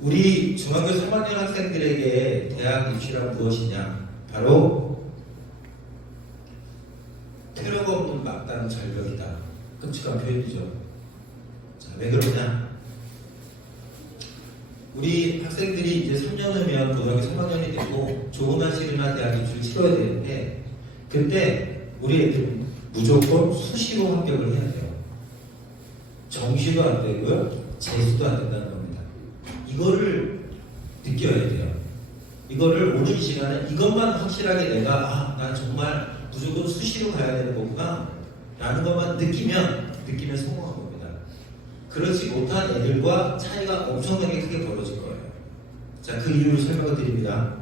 우리 중학교 3학년 학생들에게 대학 입시란 무엇이냐? 바로 테러가 없는 막다른 절벽이다. 끔찍한 표현이죠. 자, 왜 그러냐? 우리 학생들이 이제 3년 후면 고등학교 3학년이 되고 좋은 학식이나 대학 입시를 치러야 되는데, 그때 우리 애들은 무조건 수시로 합격을 해야 돼요. 정시도 안 되고요, 재수도 안 된다는 겁니다. 이거를 느껴야 돼요. 이거를 오늘 이 시간에 이것만 확실하게 내가 난 정말 무조건 수시로 가야 되는 거구나 라는 것만 느끼면 성공한 겁니다. 그렇지 못한 애들과 차이가 엄청나게 크게 벌어질 거예요. 자, 그 이유를 설명을 드립니다.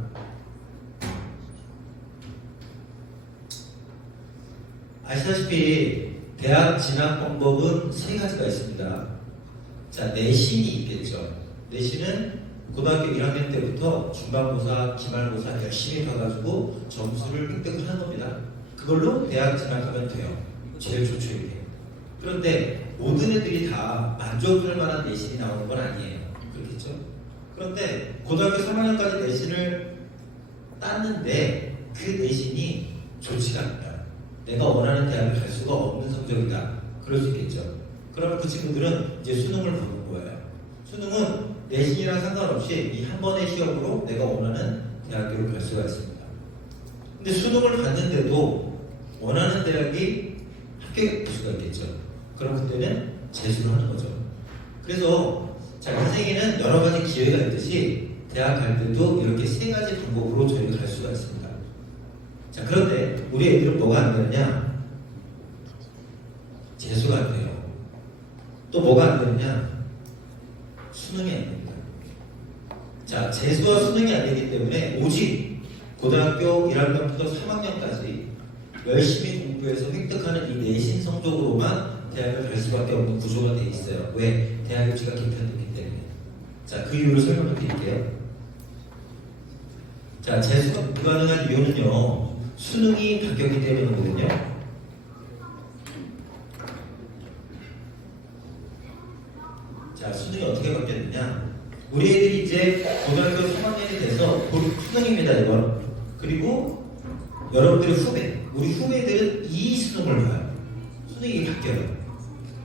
아시다시피 대학 진학 방법은 세 가지가 있습니다. 자, 내신이 있겠죠. 내신은 고등학교 1학년 때부터 중간고사, 기말고사 열심히 봐가지고 점수를 획득을 하는 겁니다. 그걸로 대학 진학하면 돼요. 제일 좋죠, 이게. 그런데 모든 애들이 다 만족할 만한 내신이 나오는 건 아니에요. 그렇겠죠? 그런데 고등학교 3학년까지 내신을 땄는데 그 내신이 좋지가 않다. 내가 원하는 대학을 갈 수가 없는 성적이다. 그럴 수 있겠죠. 그러면 그 친구들은 이제 수능을 보는 거예요. 수능은 내신이랑 상관없이 이 한 번의 시험으로 내가 원하는 대학교를 갈 수가 있습니다. 근데 수능을 봤는데도 원하는 대학이 합격될 수가 있겠죠. 그럼 그때는 재수를 하는 거죠. 그래서 자, 인생에는 여러 가지 기회가 있듯이 대학 갈 때도 이렇게 세 가지 방법으로 저희가 갈 수가 있습니다. 자, 그런데 우리 애들은 뭐가 안 되느냐? 재수가 안 돼요. 또 뭐가 안 되느냐? 수능이 안 됩니다. 자, 재수와 수능이 안 되기 때문에 오직 고등학교 1학년부터 3학년까지 열심히 공부해서 획득하는 이 내신 성적으로만 대학을 갈 수밖에 없는 구조가 되어 있어요. 왜? 대학 입시가 개편됐기 때문에. 자, 그 이유를 설명을 드릴게요. 자, 재수가 불가능한 이유는요, 수능이 바뀌었기 때문이거든요. 자, 수능이 어떻게 바뀌었느냐? 우리 애들이 이제 고등학교 3학년이 돼서 곧 수능입니다, 이건. 그리고 여러분들의 후배, 우리 후배들은 이 수능을 봐요. 수능이 바뀌어요.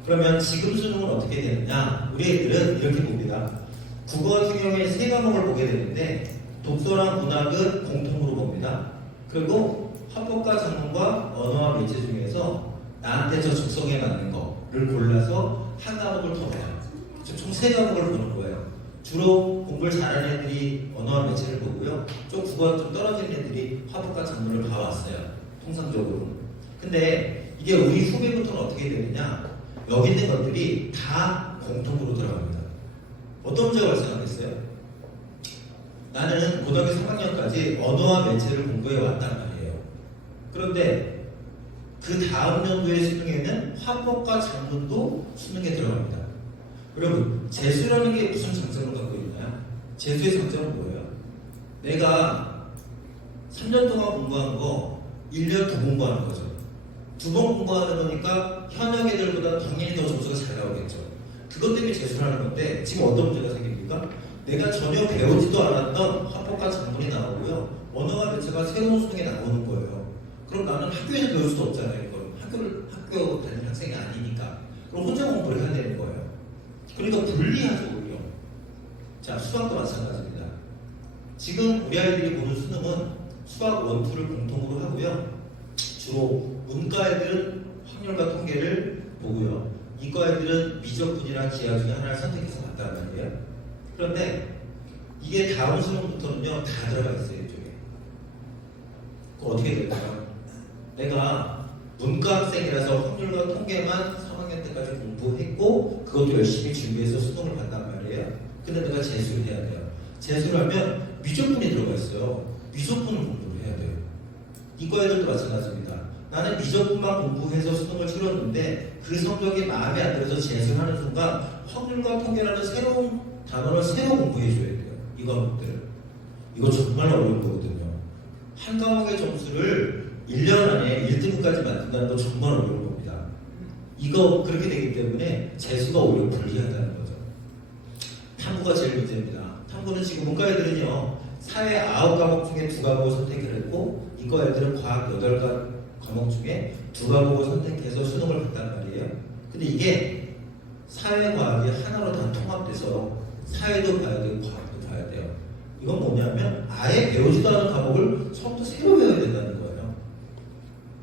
그러면 지금 수능은 어떻게 되느냐? 우리 애들은 이렇게 봅니다. 국어 같은 경우에 세 과목을 보게 되는데 독서랑 문학은 공통으로 봅니다. 그리고 화법과 작문과 언어와 매체 중에서 나한테 저 적성에 맞는 거를 골라서 한 과목을 더 봐요. 총 세 과목을 보는 거예요. 주로 공부를 잘하는 애들이 언어와 매체를 보고요. 좀 국어가 좀 떨어지는 애들이 화법과 작문을 봐왔어요. 통상적으로. 근데 이게 우리 후배부터는 어떻게 되느냐? 여기 있는 것들이 다 공통으로 들어갑니다. 어떤 문제가 발생하겠어요? 나는 고등학교 3학년까지 언어와 매체를 공부해 왔단 말이에요. 그런데 그 다음 연도의 수능에는 화법과 작문도 수능에 들어갑니다. 여러분, 재수라는 게 무슨 장점을 갖고 있나요? 재수의 장점은 뭐예요? 내가 3년 동안 공부한 거 1년 더 공부하는 거죠. 2번 공부하는 거니까 현역 애들보다 당연히 더 점수가 잘 나오겠죠. 그것 때문에 재수를 하는 건데 지금 어떤 문제가 생깁니까? 내가 전혀 배우지도 않았던 화법과 작문이 나오고요. 언어와 매체가 새로운 수능에 나오는 거예요. 그럼 나는 학교에서 배울 수도 없잖아요. 이걸. 학교 다니는 학생이 아니니까. 그럼 혼자 공부를 해야 되는 거예요. 그러니까 불리하죠, 오히려. 자, 수학도 마찬가지입니다. 지금 우리 아이들이 보는 수능은 수학 원투를 공통으로 하고요. 주로 문과 애들은 확률과 통계를 보고요. 이과 애들은 미적분이나 기하 중에 하나를 선택해서 봤단 말이에요. 그런데 이게 다음 수능부터는요, 다 들어가 있어요, 이쪽에. 그거 어떻게 될까요? 내가 문과 학생이라서 확률과 통계만 3학년 때까지 공부했고 그것도 열심히 준비해서 수능을 봤단 말이에요. 근데 내가 재수를 해야 돼요. 재수를 하면 미적분이 들어가 있어요. 미적분을 공부를 해야 돼요. 이과 애들도 마찬가지입니다. 나는 미적분만 공부해서 수능을 치렀는데 그 성적이 마음에 안 들어서 재수를 하는 순간 확률과 통계라는 새로운 단어를 새로 공부해줘야 돼요. 이 과목들을. 이거 정말 어려운 거거든요. 한 과목의 점수를 1년 안에 1등급까지 만든다는 건 정말 어려운 겁니다. 이거 그렇게 되기 때문에 재수가 오히려 불리하다는 거죠. 탐구 탐구가 제일 문제입니다. 탐구는 지금 문과 애들은요, 사회 9과목 중에 2과목을 선택을 했고, 이과 애들은 과학 8과목 중에 2과목을 선택해서 수능을 봤단 말이에요. 근데 이게 사회과학이 하나로 다 통합돼서 사회도 봐야 되고 과학도 봐야 돼요. 이건 뭐냐면 아예 배우지도 않은 과목을 처음부터 새로 배워야 된다는 거예요.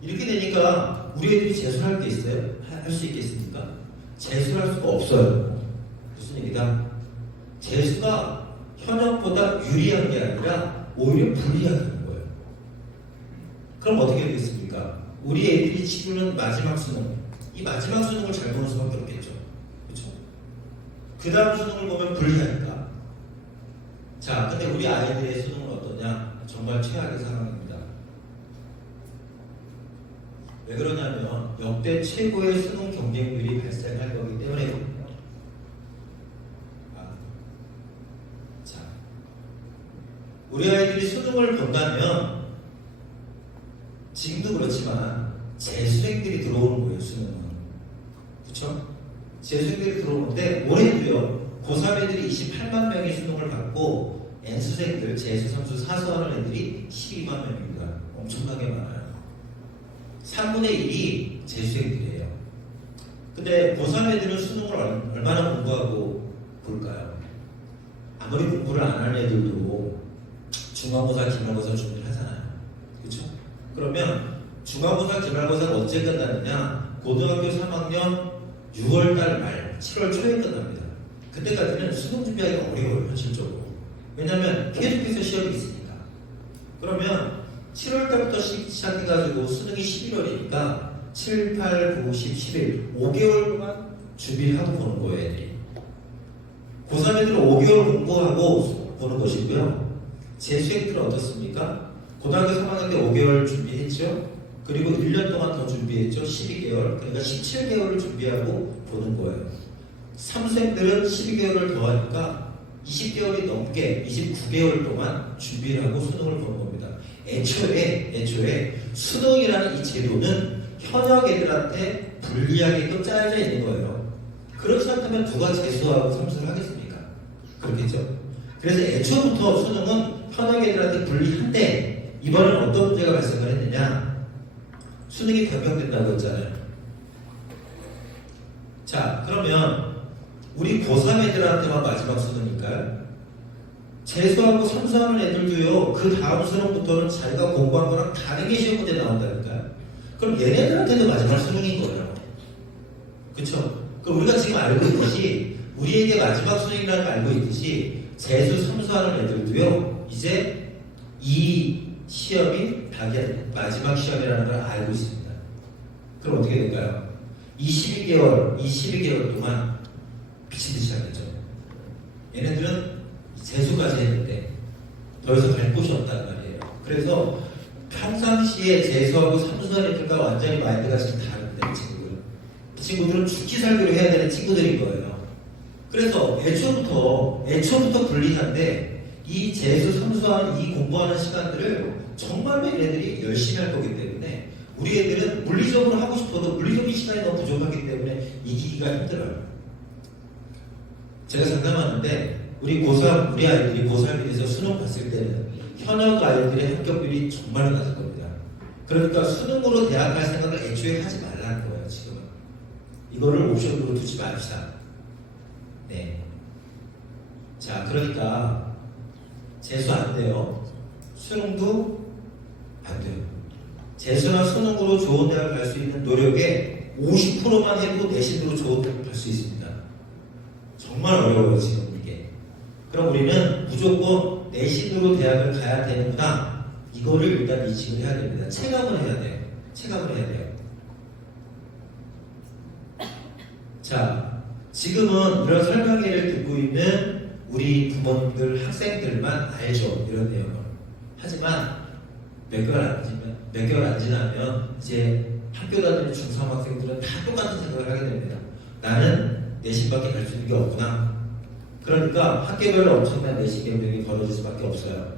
이렇게 되니까 우리 애들이 재수할 게 있어요? 할 수 있겠습니까? 재수할 수가 없어요. 무슨 얘기다? 재수가 현역보다 유리한 게 아니라 오히려 불리한 거예요. 그럼 어떻게 되겠습니까? 우리 애들이 치르는 마지막 수능, 이 마지막 수능을 잘 보는 수밖에 없겠죠. 그렇죠? 그 다음 수능을 보면 불리하니까. 자, 근데 우리 아이들의 수능은 어떠냐? 정말 최악의 상황입니다. 왜 그러냐면 역대 최고의 수능 경쟁률이 발생할 거기 때문에 자, 우리 아이들이 수능을 본다면 지금도 그렇지만 재수생들이 들어오는 거예요. 수능은. 그렇죠? 재수생들이 들어오는데 올해도요. 고3 애들이 28만 명이 수능을 받고 N수생들, 재수, 삼수, 사수하는 애들이 12만 명입니다. 엄청나게 많아요. 3분의 1이 재수생들이에요. 근데 고3 애들은 수능을 얼마나 공부하고 볼까요? 아무리 공부를 안 하는 애들도 중간고사, 기말고사 준비를 하잖아요. 그렇죠? 그러면 중간고사, 기말고사는 언제 끝나느냐? 고등학교 3학년 6월달 말, 7월 초에 끝납니다. 그때까지는 수능 준비하기가 어려워요, 현실적으로. 왜냐하면 계속해서 시험이 있으니까. 그러면 7월달부터 시작해가지고 수능이 11월이니까 7, 8, 9, 10, 11 5개월 동안 준비를 하고 보는 거예요, 애들이. 고3 애들은 5개월 공부하고 보는 것이고요. 재수생들은 어떻습니까? 고등학교 3학년 때 5개월 준비했죠. 그리고 1년 동안 더 준비했죠. 12개월. 그러니까 17개월을 준비하고 보는 거예요. 삼수생들은 12개월을 더 하니까 20개월이 넘게 29개월 동안 준비를 하고 수능을 보는 겁니다. 애초에 수능이라는 이 제도는 현역 애들한테 불리하게끔 짜여져 있는 거예요. 그렇지 않다면 누가 재수하고 삼수를 하겠습니까? 그렇겠죠? 그래서 애초부터 수능은 현역 애들한테 불리한데 이번에는 어떤 문제가 발생을 했느냐? 수능이 변경된다고 했잖아요. 자, 그러면 우리 고3 애들한테만 마지막 수능일까요? 재수하고 삼수하는 애들도요, 그 다음 수능부터는 자기가 공부한 거랑 다르게 시험 문제 나온다니까요. 그럼 얘네들한테도 마지막 수능인 거예요. 그쵸? 그럼 우리가 지금 알고 있듯이, 우리에게 마지막 수능이라는 걸 알고 있듯이, 재수 삼수하는 애들도요, 이제 이 시험이 마지막 시험이라는 걸 알고 있습니다. 그럼 어떻게 될까요? 이 12개월 동안 미친듯이 하겠죠. 얘네들은 재수까지 했는데 더 이상 갈 곳이 없단 말이에요. 그래서 평상시에 재수하고 삼수하는 애들과 완전히 마인드가 지금 다릅니다. 이 친구들은 죽기 살기로 해야 되는 친구들인 거예요. 그래서 애초부터 불리한데 이 재수 삼수하는 이 공부하는 시간들을 정말로 얘네들이 열심히 할 거기 때문에 우리 애들은 물리적으로 하고 싶어도 물리적인 시간이 너무 부족하기 때문에 이기기가 힘들어요. 제가 상담하는데 우리 아이들이 고3에 대해서 수능 봤을 때는 현역 아이들의 합격률이 정말 낮을 겁니다. 그러니까 수능으로 대학 갈 생각을 애초에 하지 말라는 거예요, 지금은. 이거를 옵션으로 두지 맙시다. 네. 자, 그러니까 재수 안 돼요. 수능도 안 돼요. 재수나 수능으로 좋은 대학 갈 수 있는 노력의 50%만 해도 내신으로 좋은 대학 갈 수 있습니다. 정말 어려워요, 지금 이게. 그럼 우리는 무조건 내신으로 대학을 가야 되는구나. 이거를 일단 인식을 해야 됩니다. 체감을 해야 돼요. 체감을 해야 돼요. 자, 지금은 이런 설명회를 듣고 있는 우리 부모님들, 학생들만 알죠. 이런 내용을. 하지만 몇 개월 안 지나면 이제 학교 다니는 중3 학생들은 다 똑같은 생각을 하게 됩니다. 나는 내신밖에 갈 수 있는 게 없구나. 그러니까 학교별로 엄청난 내신 경쟁이 벌어질 수밖에 없어요.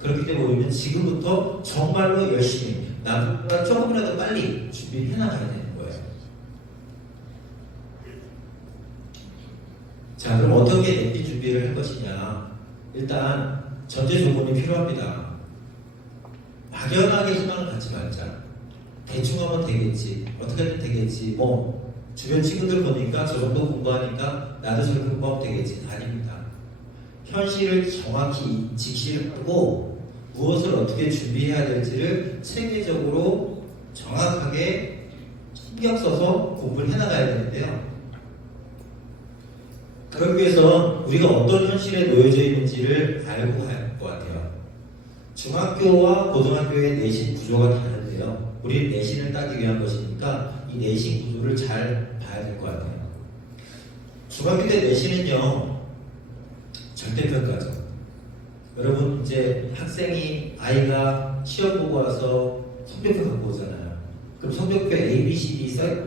그렇기 때문에 우리는 지금부터 정말로 열심히 나보다 조금이라도 빨리 준비해 나가야 되는 거예요. 자, 그럼 어떻게 내비 준비를 할 것이냐? 일단 전제 조건이 필요합니다. 막연하게 희망을 갖지 말자. 대충 하면 되겠지. 어떻게 하면 되겠지. 뭐 주변 친구들 보니까 저 정도 공부하니까 나도 저렇게 공부하면 되겠지. 아닙니다. 현실을 정확히 직시를 하고 무엇을 어떻게 준비해야 될지를 체계적으로 정확하게 신경 써서 공부를 해나가야 되는데요. 그러기 위해서 우리가 어떤 현실에 놓여져 있는지를 알고 할 것 같아요. 중학교와 고등학교의 내신 구조가 다른데요. 우리는 내신을 따기 위한 것이니까 이 내신 구조를 잘 봐야 될 것 같아요. 중학교 때 내신은요, 절대평가죠. 여러분 이제 아이가 시험 보고 와서 성적표 갖고 오잖아요. 그럼 성적표 A, B, C, D 써요?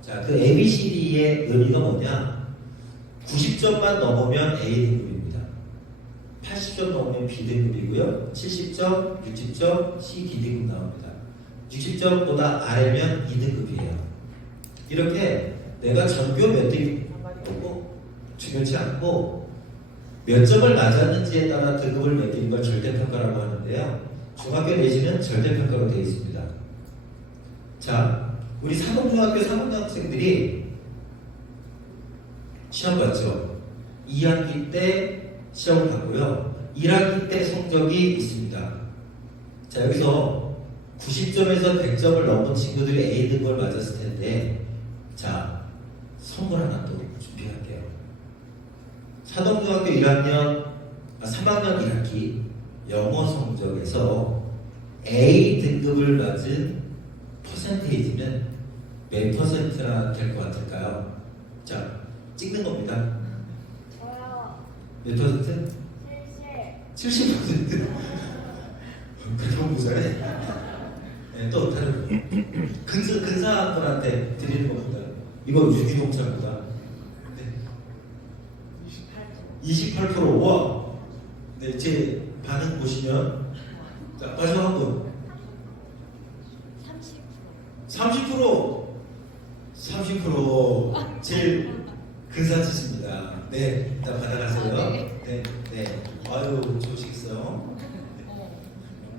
자, 그 A, B, C, D의 의미가 뭐냐? 90점만 넘으면 A 등급입니다. 80점 넘으면 B 등급이고요. 70점, 60점, C, D 등급 나옵니다. 60점보다 아래면 2등급이에요. 이렇게 내가 전교 몇 등급이고 중요치 않고 몇 점을 맞았는지에 따라 등급을 매기는 걸 절대평가라고 하는데요. 중학교 내신은 절대평가로 되어 있습니다. 자, 우리 사범중학교 3학년 학생들이 시험 봤죠. 2학기 때 시험을 봤고요. 1학기 때 성적이 있습니다. 자, 여기서 90점에서 100점을 넘은 친구들이 A 등급을 맞았을 텐데, 자, 선물 하나 또 준비할게요. 사동중학교 3학년 1학기 영어 성적에서 A 등급을 맞은 퍼센테이지는 몇 퍼센트나 될 것 같을까요? 자, 찍는 겁니다. 저요. 몇 퍼센트? 70. 70%. 그렇게 공부잘해. 네, 또 다른 근사한 분한테 드리는 겁니다. 이거 유기농차입니다. 네. 28%. 와. 네, 제 반응 보시면, 자, 마지막 한 분. 30%. 30% 제일 근사치십니다. 네, 일단 받아가세요. 네, 네. 아유, 좋으시겠어요?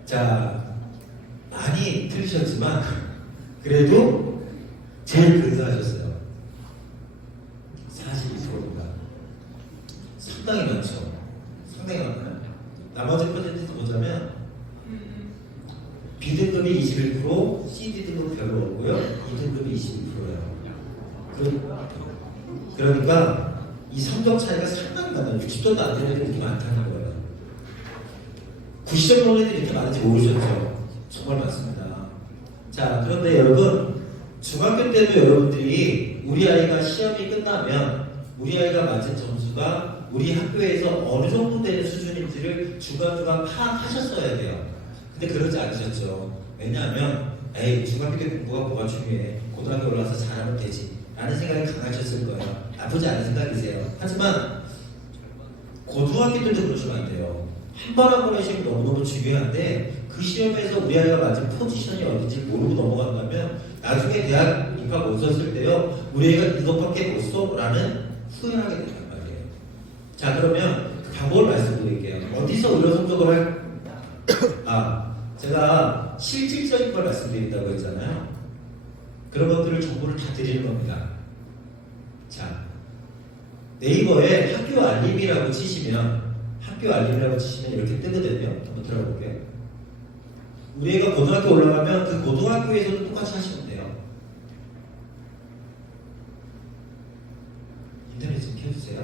자, 많이 틀리셨지만 그래도 제일 근사하셨어요. 42%입니다. 상당히 많죠. 상당히 많나요? 나머지 퍼센트도 보자면 B등급이 21%, C등급 별로 없고요. E등급이 22%예요. 그러니까 이 성적 차이가 상당히 많아요. 60점도 안 되는 애들이 이렇게 많다는 거예요. 90점 넘는 애들이 이렇게 많은지 모르셨죠? 정말 많습니다. 자, 그런데 여러분, 중학교 때도 여러분들이 우리 아이가 시험이 끝나면 우리 아이가 맞은 점수가 우리 학교에서 어느 정도 되는 수준인지를 중간중간 파악하셨어야 돼요. 근데 그러지 않으셨죠. 왜냐하면 에이, 중학교 때 공부가 뭐가 중요해. 고등학교 올라와서 잘하면 되지 라는 생각이 강하셨을 거예요. 나쁘지 않은 생각이세요. 하지만 고등학교 때도 그러시면 안 돼요. 한 번 한 번의 시험이 너무너무 중요한데 그 시험에서 우리 아이가 맞은 포지션이 어딘지 모르고 넘어간다면 나중에 대학 입학 오셨을 때요, 우리 아이가 이것밖에 못 써? 라는 후회하게 된단 말이에요. 자, 그러면 그 방법을 말씀드릴게요. 어디서 의료 성적을 제가 실질적인 걸 말씀드린다고 했잖아요. 그런 것들을 정보를 다 드리는 겁니다. 자, 네이버에 학교 알림이라고 치시면 이렇게 뜨거든요. 한번 들어볼게요. 우리 애가 고등학교 올라가면 그 고등학교에서도 똑같이 하시면 돼요. 인터넷 좀 켜주세요.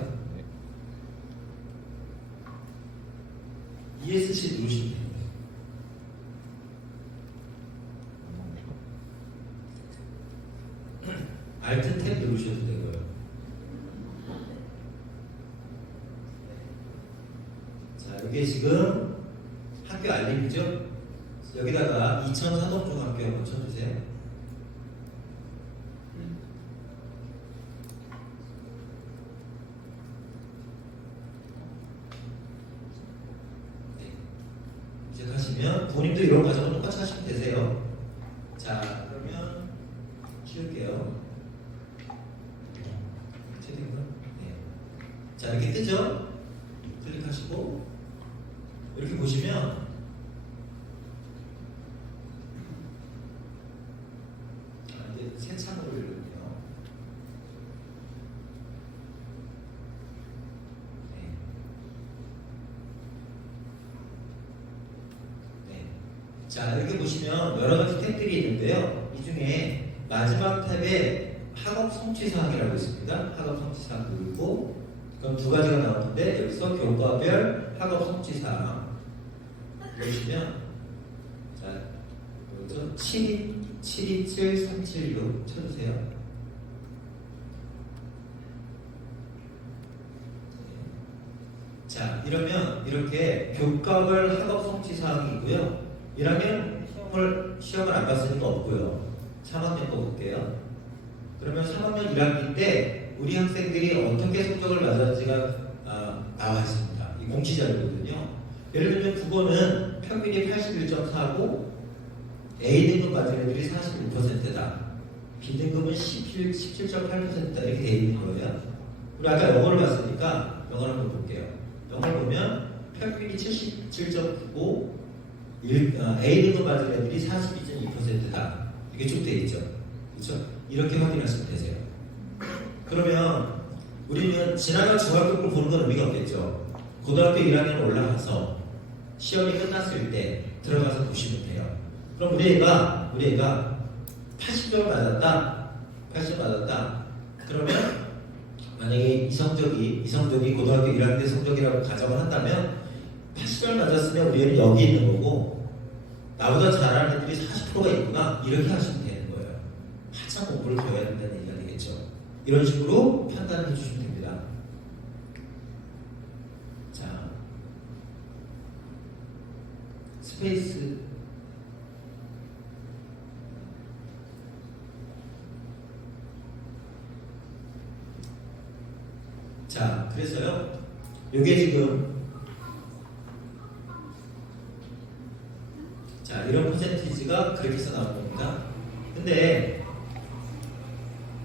ESC 누르시면 됩니다. Alt 탭 누르셔도 되고요. 자, 이게 지금 학교 알림이죠? 여기다가 이천 사동중학교 한번 쳐주세요. 네. 이제 하시면 본인도 이런 과정을 똑같이 하시면 되세요. 자, 그러면 키울게요. 채팅가? 네. 자, 이렇게 뜨죠? 클릭하시고 이렇게 보시면 이제 새 창으로 열렸네요. 네. 네. 자, 이렇게 보시면 여러 가지 탭들이 있는데요. 이 중에 마지막 탭에 학업 성취 사항이라고 있습니다. 학업 성취 사항 누르고 그럼 두 가지가 나오는데 여기서 교과별 학업 성취 사항 보시면 자 여기서 727376 쳐주세요. 자, 이러면 이렇게 교과별 학업 성취 사항이고요. 1학년 시험을 안 봤으니까 없고요. 3학년 거 볼게요. 그러면 3학년 1학기 때 우리 학생들이 어떻게 성적을 맞았는지가 나와 있습니다. 이 공시 자료거든요. 예를 들면 국어는 평균이 81.4고 A등급 맞은 애들이 46%다. B등급은 17.8%다. 이렇게 되어 있는 거예요. 우리 아까 영어를 봤으니까 영어를 한번 볼게요. 영어를 보면 평균이 77.9고 A등급 맞은 애들이 42.2%다. 이게 쭉 되어 있죠. 그렇죠? 이렇게 확인하시면 되세요. 그러면 우리는 지나간 중학교를 보는 건 의미가 없겠죠. 고등학교 1학년 올라가서 시험이 끝났을 때 들어가서 보시면 돼요. 그럼 우리 애가 80점 맞았다. 80점 맞았다. 그러면 만약에 이 성적이 고등학교 1학년 때 성적이라고 가정을 한다면 80점 맞았으면 우리 애는 여기 있는 거고 나보다 잘하는 애들이 40%가 있구나. 이렇게 하시면 되는 거예요. 한참 공부를 더 해야 된다는 얘기가 되겠죠. 이런 식으로 판단해 주시면 됩니다. 자, 스페이스. 자, 그래서요. 요게 지금 자, 이런 퍼센티지가 그렇게 해서 나온 겁니다. 근데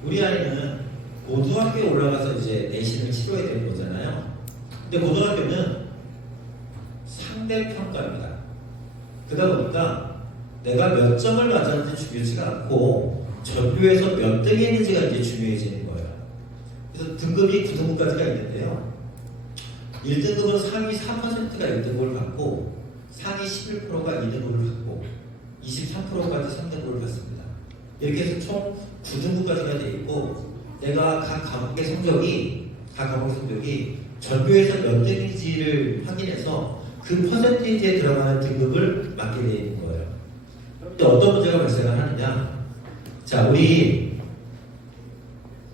우리 아이는 고등학교에 올라가서 이제 내신을 치러야 되는 거잖아요. 근데 고등학교는 상대평가입니다. 그러다 보니까 내가 몇 점을 맞았는지 중요하지가 않고 전교에서 몇 등이 있는지가 이제 중요해지는 거예요. 그래서 등급이 9등급까지가 있는데요. 1등급은 상위 4%가 1등급을 받고 상위 11%가 2등급을 받고 23%까지 3등급을 받습니다. 이렇게 해서 총 9등급까지가 되어 있고 내가 각 과목의 성적이 전교에서 몇 등인지를 확인해서 그 퍼센테이지에 들어가는 등급을 맞게 되어 있는 거예요. 그런데 어떤 문제가 발생을 하느냐? 자, 우리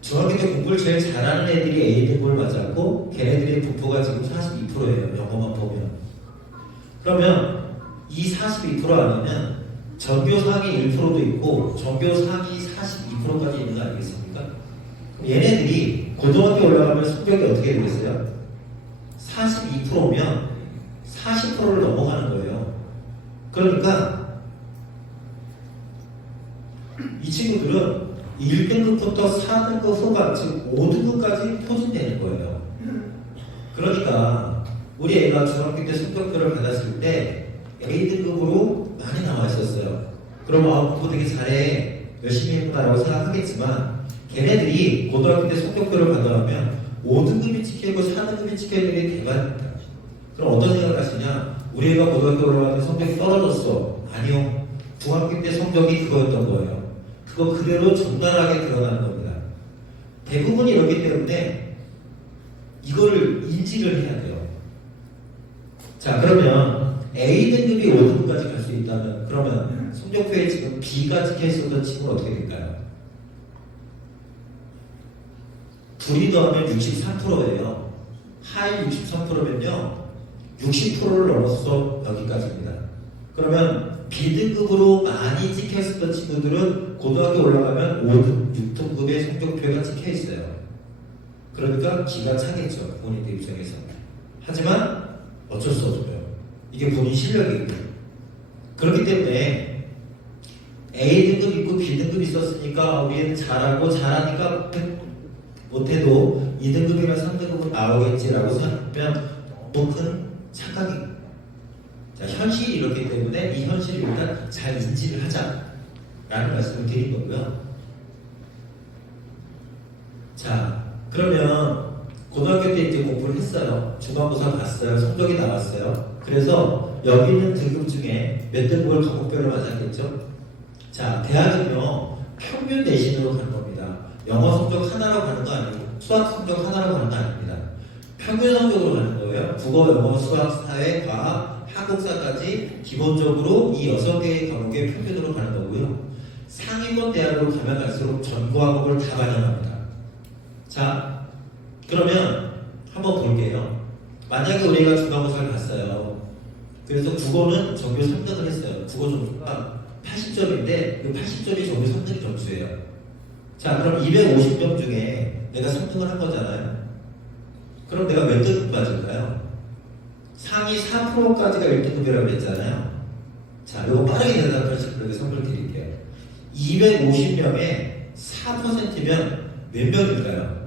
중학교 때 공부를 제일 잘하는 애들이 A등급을 맞았고 걔네들의 분포가 지금 42%예요. 영어만 보면. 그러면 이 42% 안에는 전교 상위 1%도 있고 전교 상위 42%까지 있는 거 아니겠습니까? 그럼 얘네들이 고등학교 올라가면 성적이 어떻게 되겠어요? 42%면 40%를 넘어가는 거예요. 그러니까 이 친구들은 1등급부터 4등급 후반, 즉 5등급까지 포진되는 거예요. 그러니까 우리 애가 중학교 때 성적표를 받았을 때 A등급으로 많이 나와 있었어요. 그럼 공부 되게 잘해, 열심히 했구나라고 생각하겠지만 걔네들이 고등학교 때 성적표를 받아가면 5등급이 찍혀있고 4등급이 찍혀있는 게 대박입니다. 그럼 어떤 생각을 하시냐? 우리 애가 고등학교 올라가는데 성적이 떨어졌어. 아니요. 중학교 때 성적이 그거였던 거예요. 그거 그대로 적나라하게 드러나는 겁니다. 대부분이 이렇기 때문에 이거를 인지를 해야 돼요. 자, 그러면 A등급이 5등급까지 갈 수 있다면 그러면 성적표에 지금 B가 찍혀 있었던 친구는 어떻게 될까요? 둘이 더하면 63%예요. 하위 63%면요 60%를 넘어서 여기까지입니다. 그러면 B등급으로 많이 찍혀있었던 친구들은 고등학교 올라가면 5등, 6등급의 성적표가 찍혀있어요. 그러니까 기가 차겠죠. 본인들 입장에서. 하지만 어쩔 수 없어요. 이게 본인 실력이거든요. 그렇기 때문에 A등급 있고 B등급 있었으니까 우리 애는 잘하고 잘하니까 못해도 2등급이나 3등급은 나오겠지라고 생각하면 너무 큰 착각입니다. 자, 현실이 이렇기 때문에 이 현실을 일단 잘 인지를 하자라는 말씀을 드린 거고요. 자, 그러면 고등학교 때 이제 공부를 했어요. 중간고사 봤어요. 성적이 나왔어요. 그래서 여기 있는 등급 중에 몇 등급을 과목별로 맞았겠죠? 자, 대학은요, 평균 내신으로 가는 겁니다. 영어 성적 하나로 가는 거 아니고, 수학 성적 하나로 가는 거 아닙니다. 평균 성적으로 가는 거예요. 국어, 영어, 수학, 사회, 과학, 한국사까지 기본적으로 이 6개의 과목의 평균으로 가는 거고요. 상위권 대학으로 가면 갈수록 전 과목을 다 반영합니다. 자, 그러면 한번 볼게요. 만약에 우리가 중간고사를 봤어요. 그래서 국어는 전교 3등을 했어요. 국어 점수가 80점인데 그 80점이 전교 3등 점수예요. 자, 그럼 250점 중에 내가 3등을 한 거잖아요. 그럼 내가 몇 등급 맞을까요? 상위 4%까지가 1등급이라고 했잖아요. 자, 이거 빠르게 대답하실 분에게 선물 드릴게요. 250명에 4%면 몇 명일까요?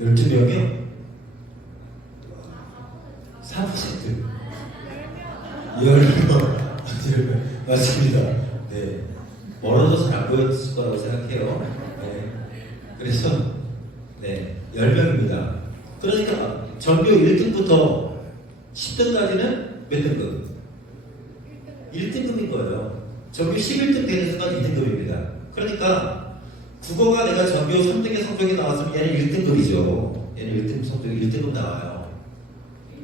12명이요? 4%. 10명. 맞습니다. 네. 멀어서 잘 안 보였을 거라고 생각해요. 네. 그래서, 네. 10명입니다. 그러니까, 전교 1등부터 10등까지는 몇 등급? 1등급인 거예요. 전교 11등 되는 순간 2등급입니다. 그러니까, 국어가 내가 전교 3등의 성적이 나왔으면 얘는 1등급이죠. 얘는 1등 성적이 1등급 나와요.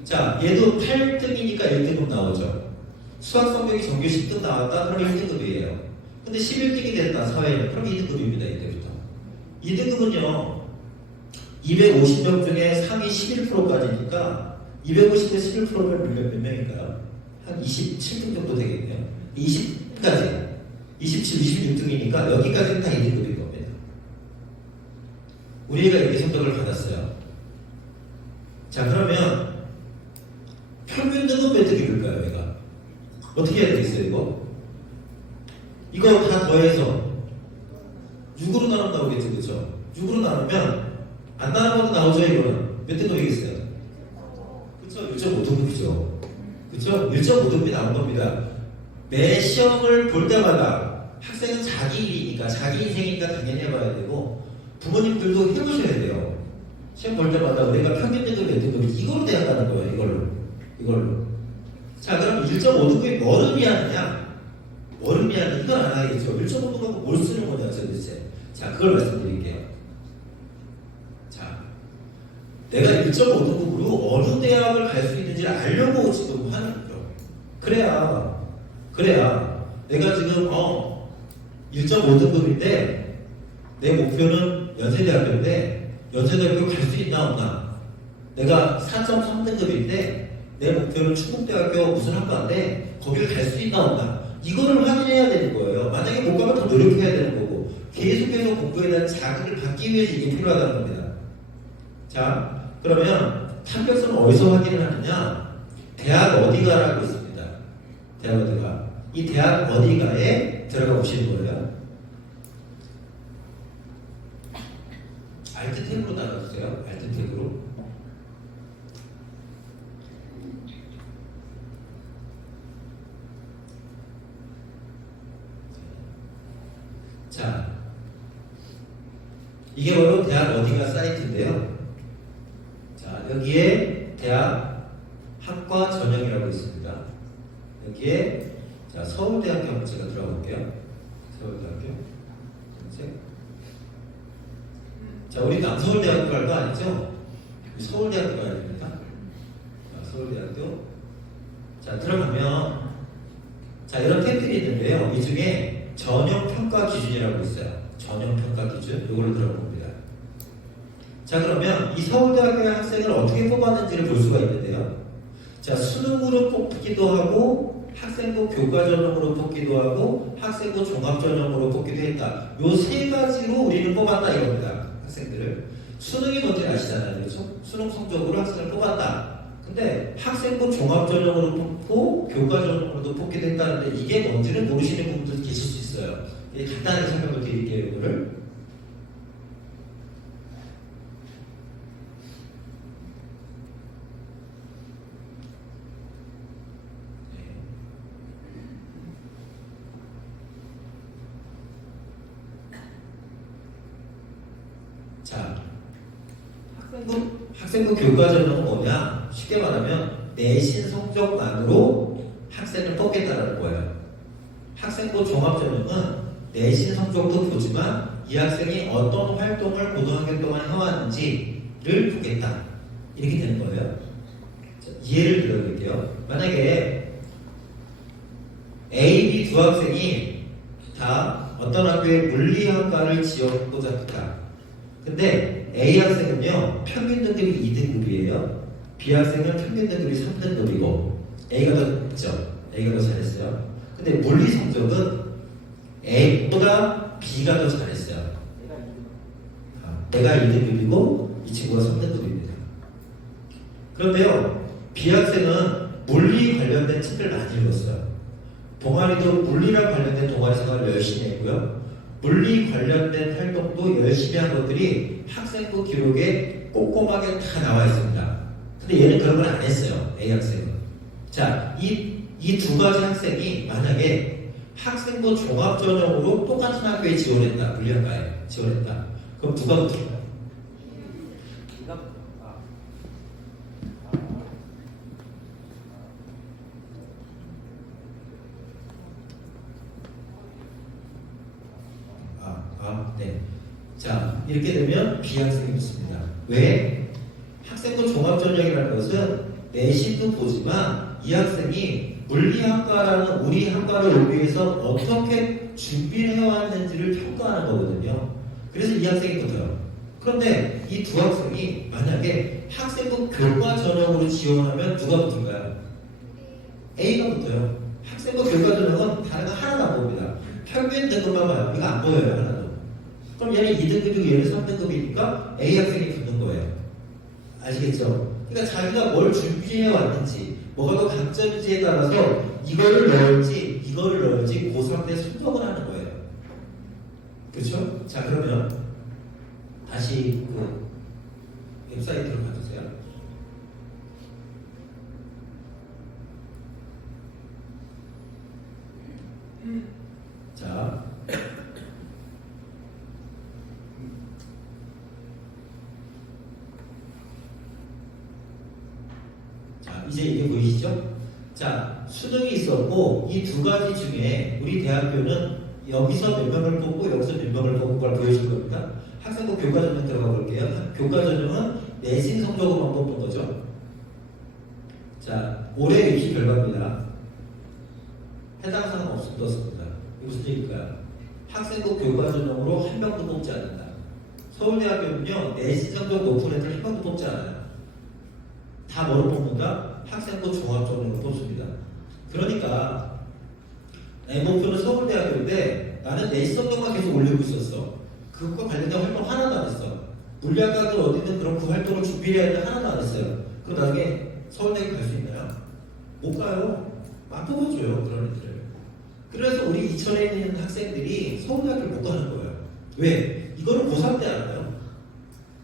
자, 얘도 8등이니까 1등급 나오죠. 수학 성적이 전교 10등 나왔다? 그럼 1등급이에요. 근데 11등이 됐다, 사회는. 그럼 2등급입니다, 이때부터. 2등급은요, 250명 중에 상위 11%까지니까 250대 11%면 몇 명인가요? 한 27등 정도 되겠네요. 20까지. 27, 26등이니까 여기까지는 다 2등급인 겁니다. 우리가 이렇게 성적을 받았어요. 자, 그러면 평균 등급 몇 등급일까요, 얘가? 어떻게 해야 되겠어요, 이거? 이거 다 더해서 6으로 나누면 나오겠죠, 그렇죠? 6으로 나누면 안 나눠도 나오죠, 이거는. 몇 등급이겠어요? 그렇죠, 1.5등급이죠. 그렇죠? 1.5등급이 나온 겁니다. 매 시험을 볼 때마다 학생은 자기 일이니까, 자기 인생이니까 당연히 해봐야 되고, 부모님들도 해보셔야 돼요. 시험 볼 때마다 우리가 평균 등급 몇 등급이 이걸로 대학가는 거예요, 이걸로. 자, 그럼 1.5등급이 뭐를 의미하느냐? 뭐를 의미하느냐? 이건 안 하겠죠. 1.5등급은 뭘 쓰는 거냐, 도대체. 자, 그걸 말씀드릴게요. 자, 내가 1.5등급으로 어느 대학을 갈 수 있는지를 알려고 지금 하는 거죠. 그래야 내가 지금 1.5등급인데 내 목표는 연세대학교인데 연세대학교 갈 수 있나 없나? 내가 4.3등급인데 내 목표는 충북대학교 무슨 학과인데 거기를 갈 수 있나 없나? 이거를 확인해야 되는 거예요. 만약에 못 가면 더 노력해야 되는 거고 계속해서 공부에 대한 자극을 받기 위해서 이게 필요하다는 겁니다. 자, 그러면 합격선은 어디서 확인을 하느냐? 대학 어디가라고 있습니다. 대학 어디가? 이 대학 어디가에 들어가 보시는 거예요. 알트 탭으로 나가주세요. 알트 탭으로. 자, 이게 바로 대학 어디가 사이트인데요. 자, 여기에 대학 학과 전형이라고 있습니다. 여기에 자, 서울대학교 한번 제가 들어가 볼게요. 서울대학교 검색. 자, 우리 남서울대학교 갈 거 아니죠? 서울대학교 가야 됩니다. 자, 서울대학교. 자, 들어가면 자, 이런 탭들이 있는데요. 이 중에 전형 평가 기준이라고 있어요. 전형 평가 기준. 이걸로 들어가 봅니다. 자, 그러면 이 서울대학교의 학생을 어떻게 뽑았는지를 볼 수가 있는데요. 자, 수능으로 뽑기도 하고 학생부 교과전형으로 뽑기도 하고 학생부 종합전형으로 뽑기도 했다. 요 세 가지로 우리는 뽑았다 이겁니다. 학생들을. 수능이 뭔지 아시잖아요. 그렇죠? 수능 성적으로 학생을 뽑았다. 근데 학생부 종합전형으로 뽑고 교과전형으로도 뽑기도 했다는데 이게 뭔지를 모르시는 분들도 계실 수 있어요. 간단하게 설명을 드릴게요. 이거를. 자, 학생부 교과 전형은 뭐냐? 쉽게 말하면 내신 성적만으로 학생을 뽑겠다는 거예요. 학생부 종합 전형은 내신 성적도 보지만 이 학생이 어떤 활동을 고등학교 동안 해왔는지를 보겠다. 이렇게 되는 거예요. 자, 예를 들어드릴게요. 만약에 A, B 두 학생이 다 어떤 학교에 물리학과를 지원고자 했다. 근데 A 학생은요 평균 등급이 2등급이에요. B 학생은 평균 등급이 3등급이고 A가 더 낫죠. A가 더 잘했어요. 근데 물리 성적은 A보다 B가 더 잘했어요. 내가 2등급이고 이 친구가 3등급입니다. 그런데요 B 학생은 물리 관련된 책을 많이 읽었어요. 동아리도 물리랑 관련된 동아리 생활을 열심히 했고요. 물리 관련된 활동도 열심히 한 것들이 학생부 기록에 꼼꼼하게 다 나와 있습니다. 근데 얘는 그런 걸 안 했어요. A 학생은. 자, 이 두 가지 학생이 만약에 학생부 종합 전형으로 똑같은 학교에 지원했다. 물리학과에 지원했다. 그럼 누가 붙을까요? 네. 자, 이렇게 되면 B학생이 붙습니다. 왜? 학생부 종합전형이라는 것은 내신도 보지만 이 학생이 물리학과라는 우리 학과를 오기 위해서 어떻게 준비를 해왔는지를 평가하는 거거든요. 그래서 이 학생이 붙어요. 그런데 이 두 학생이 만약에 학생부 교과 전형으로 지원하면 누가 붙을까요? A가 붙어요. 학생부 교과 전형은 다른 거 하나도 안 봅니다. 평균 등급만 봐요. 이거 안 보여요. 하나도. 그럼 얘는 2등급이고 얘는 3등급이니까 A 학생이 붙는 거예요. 아시겠죠? 그러니까 자기가 뭘 준비해 왔는지 뭐가 더 강점인지에 따라서 이거를 넣을지 이거를 넣을지 고3 때 선택을 하는 거예요. 그렇죠? 자, 그러면 다시 그 웹사이트로 가주세요. 자, 이제 이게 보이시죠? 자, 수능이 있었고 이 두 가지 중에 우리 대학교는 여기서 몇 명을 뽑고 여기서 몇 명을 뽑은 걸 보여줄 겁니다. 학생부 교과전형 들어가 볼게요. 교과전형은 내신 성적으로만 뽑는 거죠. 자, 올해 입시 결과입니다. 해당 사항 없었습니다. 이게 무슨 얘기일까요? 학생부 교과전형으로 한 명도 뽑지 않는다. 서울대학교는요 내신 성적 높은 애들 한 명도 뽑지 않아요. 다 뭐로 뽑는다? 학생부 종합전형으로 뽑습니다. 그러니까 내 목표는 서울대학교인데 나는 내신 성적만 계속 올리고 있었어. 그것과 관련된 활동 하나도 안 했어. 물리학과든 어디든 그런 그 활동을 준비해야 하는데 하나도 안 했어요. 그럼 나중에 서울대학교 갈 수 있나요? 못 가요. 안 뽑아줘요 그런 애들을. 그래서 우리 이천에 있는 학생들이 서울대학교를 못 가는 거예요. 왜? 이거를 고3 때 알아요.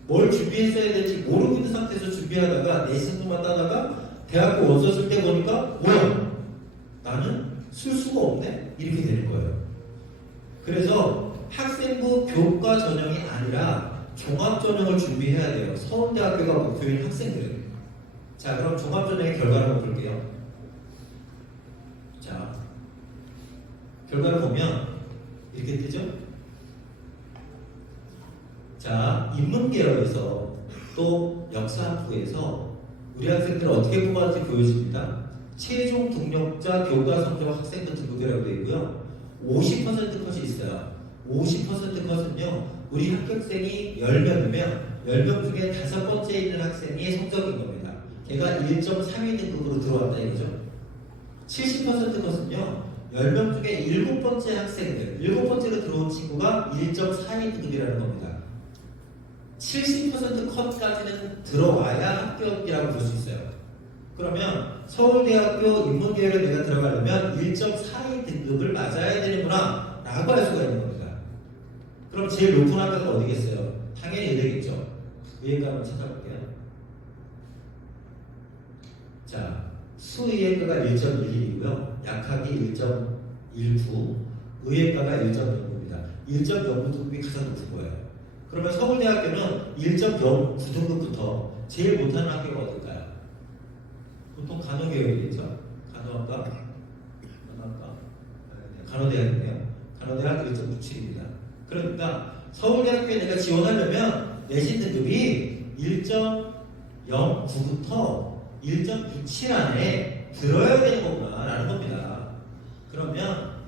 뭘 준비했어야 될지 모르고 있는 상태에서 준비하다가 내신만 따다가 대학교 원서 쓸 때 보니까 뭐야? 나는 쓸 수가 없네? 이렇게 되는 거예요. 그래서 학생부 교과 전형이 아니라 종합 전형을 준비해야 돼요. 서울대학교가 목표인 학생들은. 자, 그럼 종합 전형의 결과를 한번 볼게요. 자, 결과를 보면 이렇게 뜨죠? 자, 인문계열에서 또 역사학부에서 우리 학생들은 어떻게 뽑았는지 보여줍니다. 최종 등록자 교과 성적 학생부 등급이라고 되어 있고요. 50% 컷이 있어요. 50% 컷은요, 우리 합격생이 10명이면 10명 중에 5번째 있는 학생의 성적인 겁니다. 걔가 1.32 등급으로 들어왔다 이거죠. 70% 컷은요, 10명 중에 7번째 학생들, 7번째로 들어온 친구가 1.42 등급이라는 겁니다. 70% 컷까지는 들어와야 합격이라고 볼 수 있어요. 그러면 서울대학교 인문계열에 내가 들어가려면 1.42 등급을 맞아야 되는구나 라고 할 수가 있는 겁니다. 그럼 제일 높은 학과가 어디겠어요? 당연히 의대겠죠. 의예과 한번 찾아볼게요. 자, 수의예과가 1.11이고요. 약학이 1.19, 의예과가 1.09입니다. 1.09 등급이 가장 높은 거예요. 그러면 서울대학교는 1.09등급부터 제일 못하는 학교가 어딜까요? 보통 간호계열이겠죠? 간호학과? 간호대학이네요. 간호대학 1.97입니다. 그러니까 서울대학교에 내가 지원하려면 내신 등급이 1.09부터 1.97 안에 들어야 되는 거구나 라는 겁니다. 그러면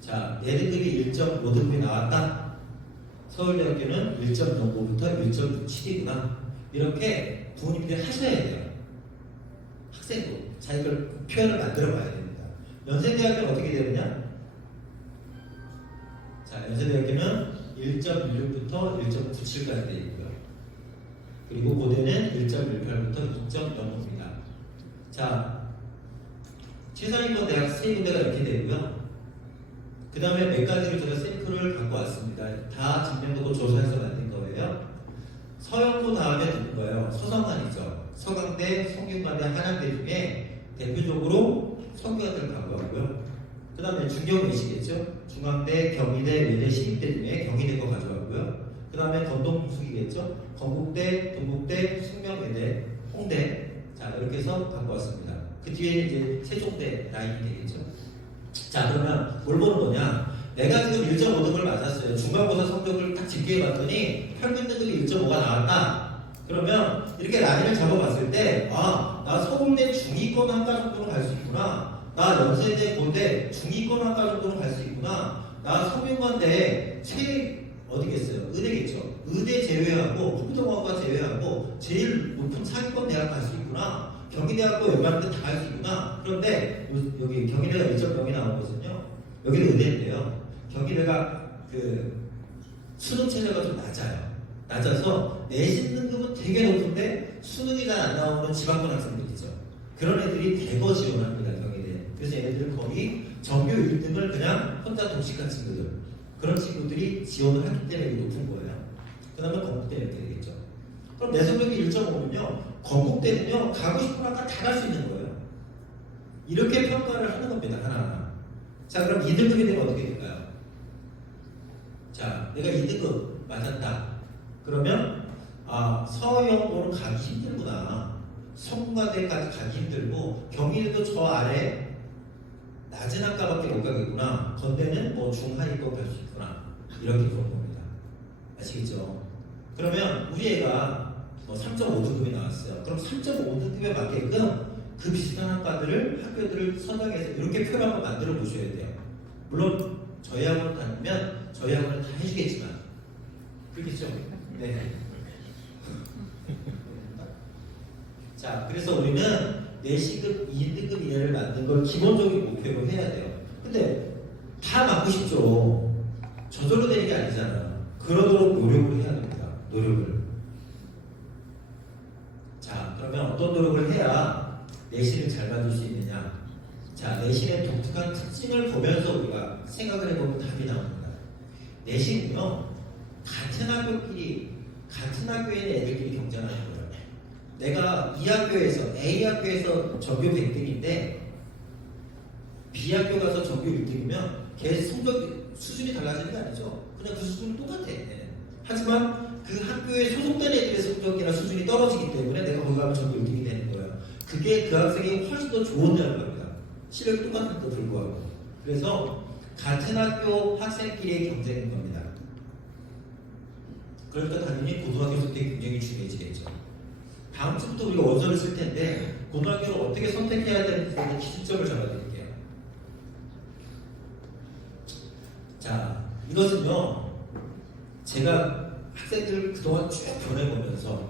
자, 내 등급이 1.5등급이 나왔다. 서울대학교는 1.05부터 1.67이구나. 이렇게 부모님들이 하셔야 돼요. 학생도 자기 걸 표현을 만들어 봐야 됩니다. 연세대학교는 어떻게 되느냐? 자, 연세대학교는 1.16부터 1.97까지 되어 있고요. 그리고 고대는 1.18부터 2.05입니다. 자, 최상위권 대학 세 군데가 이렇게 되고요. 그 다음에 몇 가지를 제가 샘플을 갖고 왔습니다. 다 증명되고 조사해서 만든 거예요. 서영고 다음에 누군가요? 서성관이죠. 서강대, 성균관대, 한양대 중에 대표적으로 성균관대를 갖고 왔고요. 그 다음에 중경외시겠죠. 중앙대, 경희대, 외대, 시립대 중에 경희대 거 가져왔고요. 그 다음에 건동수기겠죠. 건국대, 동국대, 숙명외대, 홍대. 자, 이렇게 해서 갖고 왔습니다. 그 뒤에 이제 세종대 라인이 되겠죠. 자, 그러면 뭘 보는 거냐? 내가 지금 1.5등급을 맞았어요. 중간고사 성적을 딱 집계해봤더니 평균 등급이 1.5가 나왔다. 그러면 이렇게 라인을 잡아봤을 때, 아, 나 서울대 중위권 학과 정도는 갈 수 있구나. 나 연세대 고대 중위권 학과 정도는 갈 수 있구나. 나 성균관대 어디겠어요? 의대겠죠. 의대 제외하고 국토공학과 제외하고 제일 높은 상위권 대학 갈 수 있구나. 경희대학교 웬만한 데 다 갈 수 있구나. 그런데 여기 경희대가 1.0이 나온 것은요. 여기는 의대인데요. 경희대가 그 수능 체제가 좀 낮아서 내신 등급은 되게 높은데 수능이 잘 안 나오는 지방권 학생들이죠. 그런 애들이 대거 지원합니다. 경희대. 그래서 얘네들은 거의 전교 1등을 그냥 혼자 독식한 친구들, 그런 친구들이 지원을 하기 때문에 높은 거예요. 그 다음에 건국대 이렇게 되겠죠. 그럼 내 성적이 1.5면요, 건국대는요, 가고 싶은 학과 다 갈 수 있는 거예요. 이렇게 평가를 하는 겁니다, 하나하나. 자, 그럼 2등급이 되면 어떻게 될까요? 자, 내가 2등급 맞았다. 그러면, 아, 서영도는 가기 힘들구나. 성과대까지 가기 힘들고, 경희대도 저 아래 낮은 학과밖에 못 가겠구나. 건대는 뭐 중하위권 갈 수 있구나. 이렇게 보는 겁니다. 아시겠죠? 그러면 우리 애가 뭐 3.5등급이 나왔어요. 그럼 3.5등급에 맞게끔 그 비슷한 학교들을 선정해서 이렇게 표를 한번 만들어 보셔야 돼요. 물론 저희 학원을 다니면 저희 학원은 다 해주겠지만, 그렇겠죠? 네. 자, 그래서 우리는 내신급 2등급 이하를 만든 걸 기본적인 목표로 해야 돼요. 근데 다 맞고 싶죠. 저절로 되는 게 아니잖아요. 그러도록 노력을 해야 됩니다. 노력을. 자, 그러면 어떤 노력을 해야 내신을 잘 만들 수 있느냐? 자, 내신의 독특한 특징을 보면서 우리가 생각을 해보면 답이 나옵니다. 내신은요, 같은 학교에 있는 애들끼리 경쟁하는 거예요. 내가 이 학교에서, A 학교에서 전교 100등인데 B 학교 가서 전교 1등이면 걔 성적 수준이 달라지는 게 아니죠. 그냥 그 수준은 똑같아. 하지만 그 학교에 소속된 애들의 성적이나 수준이 떨어지기 때문에 내가 거기 가면 전교 1등이 되는 거예요. 그게 그 학생이 훨씬 더 좋은다는 겁니다. 실력이 똑같은데도 불구하고. 그래서 같은 학교 학생끼리의 경쟁인 겁니다. 그러니까 당연히 고등학교 선택이 굉장히 중요해지겠죠. 다음 주부터 우리가 원서를 쓸 텐데 고등학교를 어떻게 선택해야 되는지 기준점을 잡아드릴게요. 자, 이것은요, 제가 학생들을 그동안 쭉 보내보면서,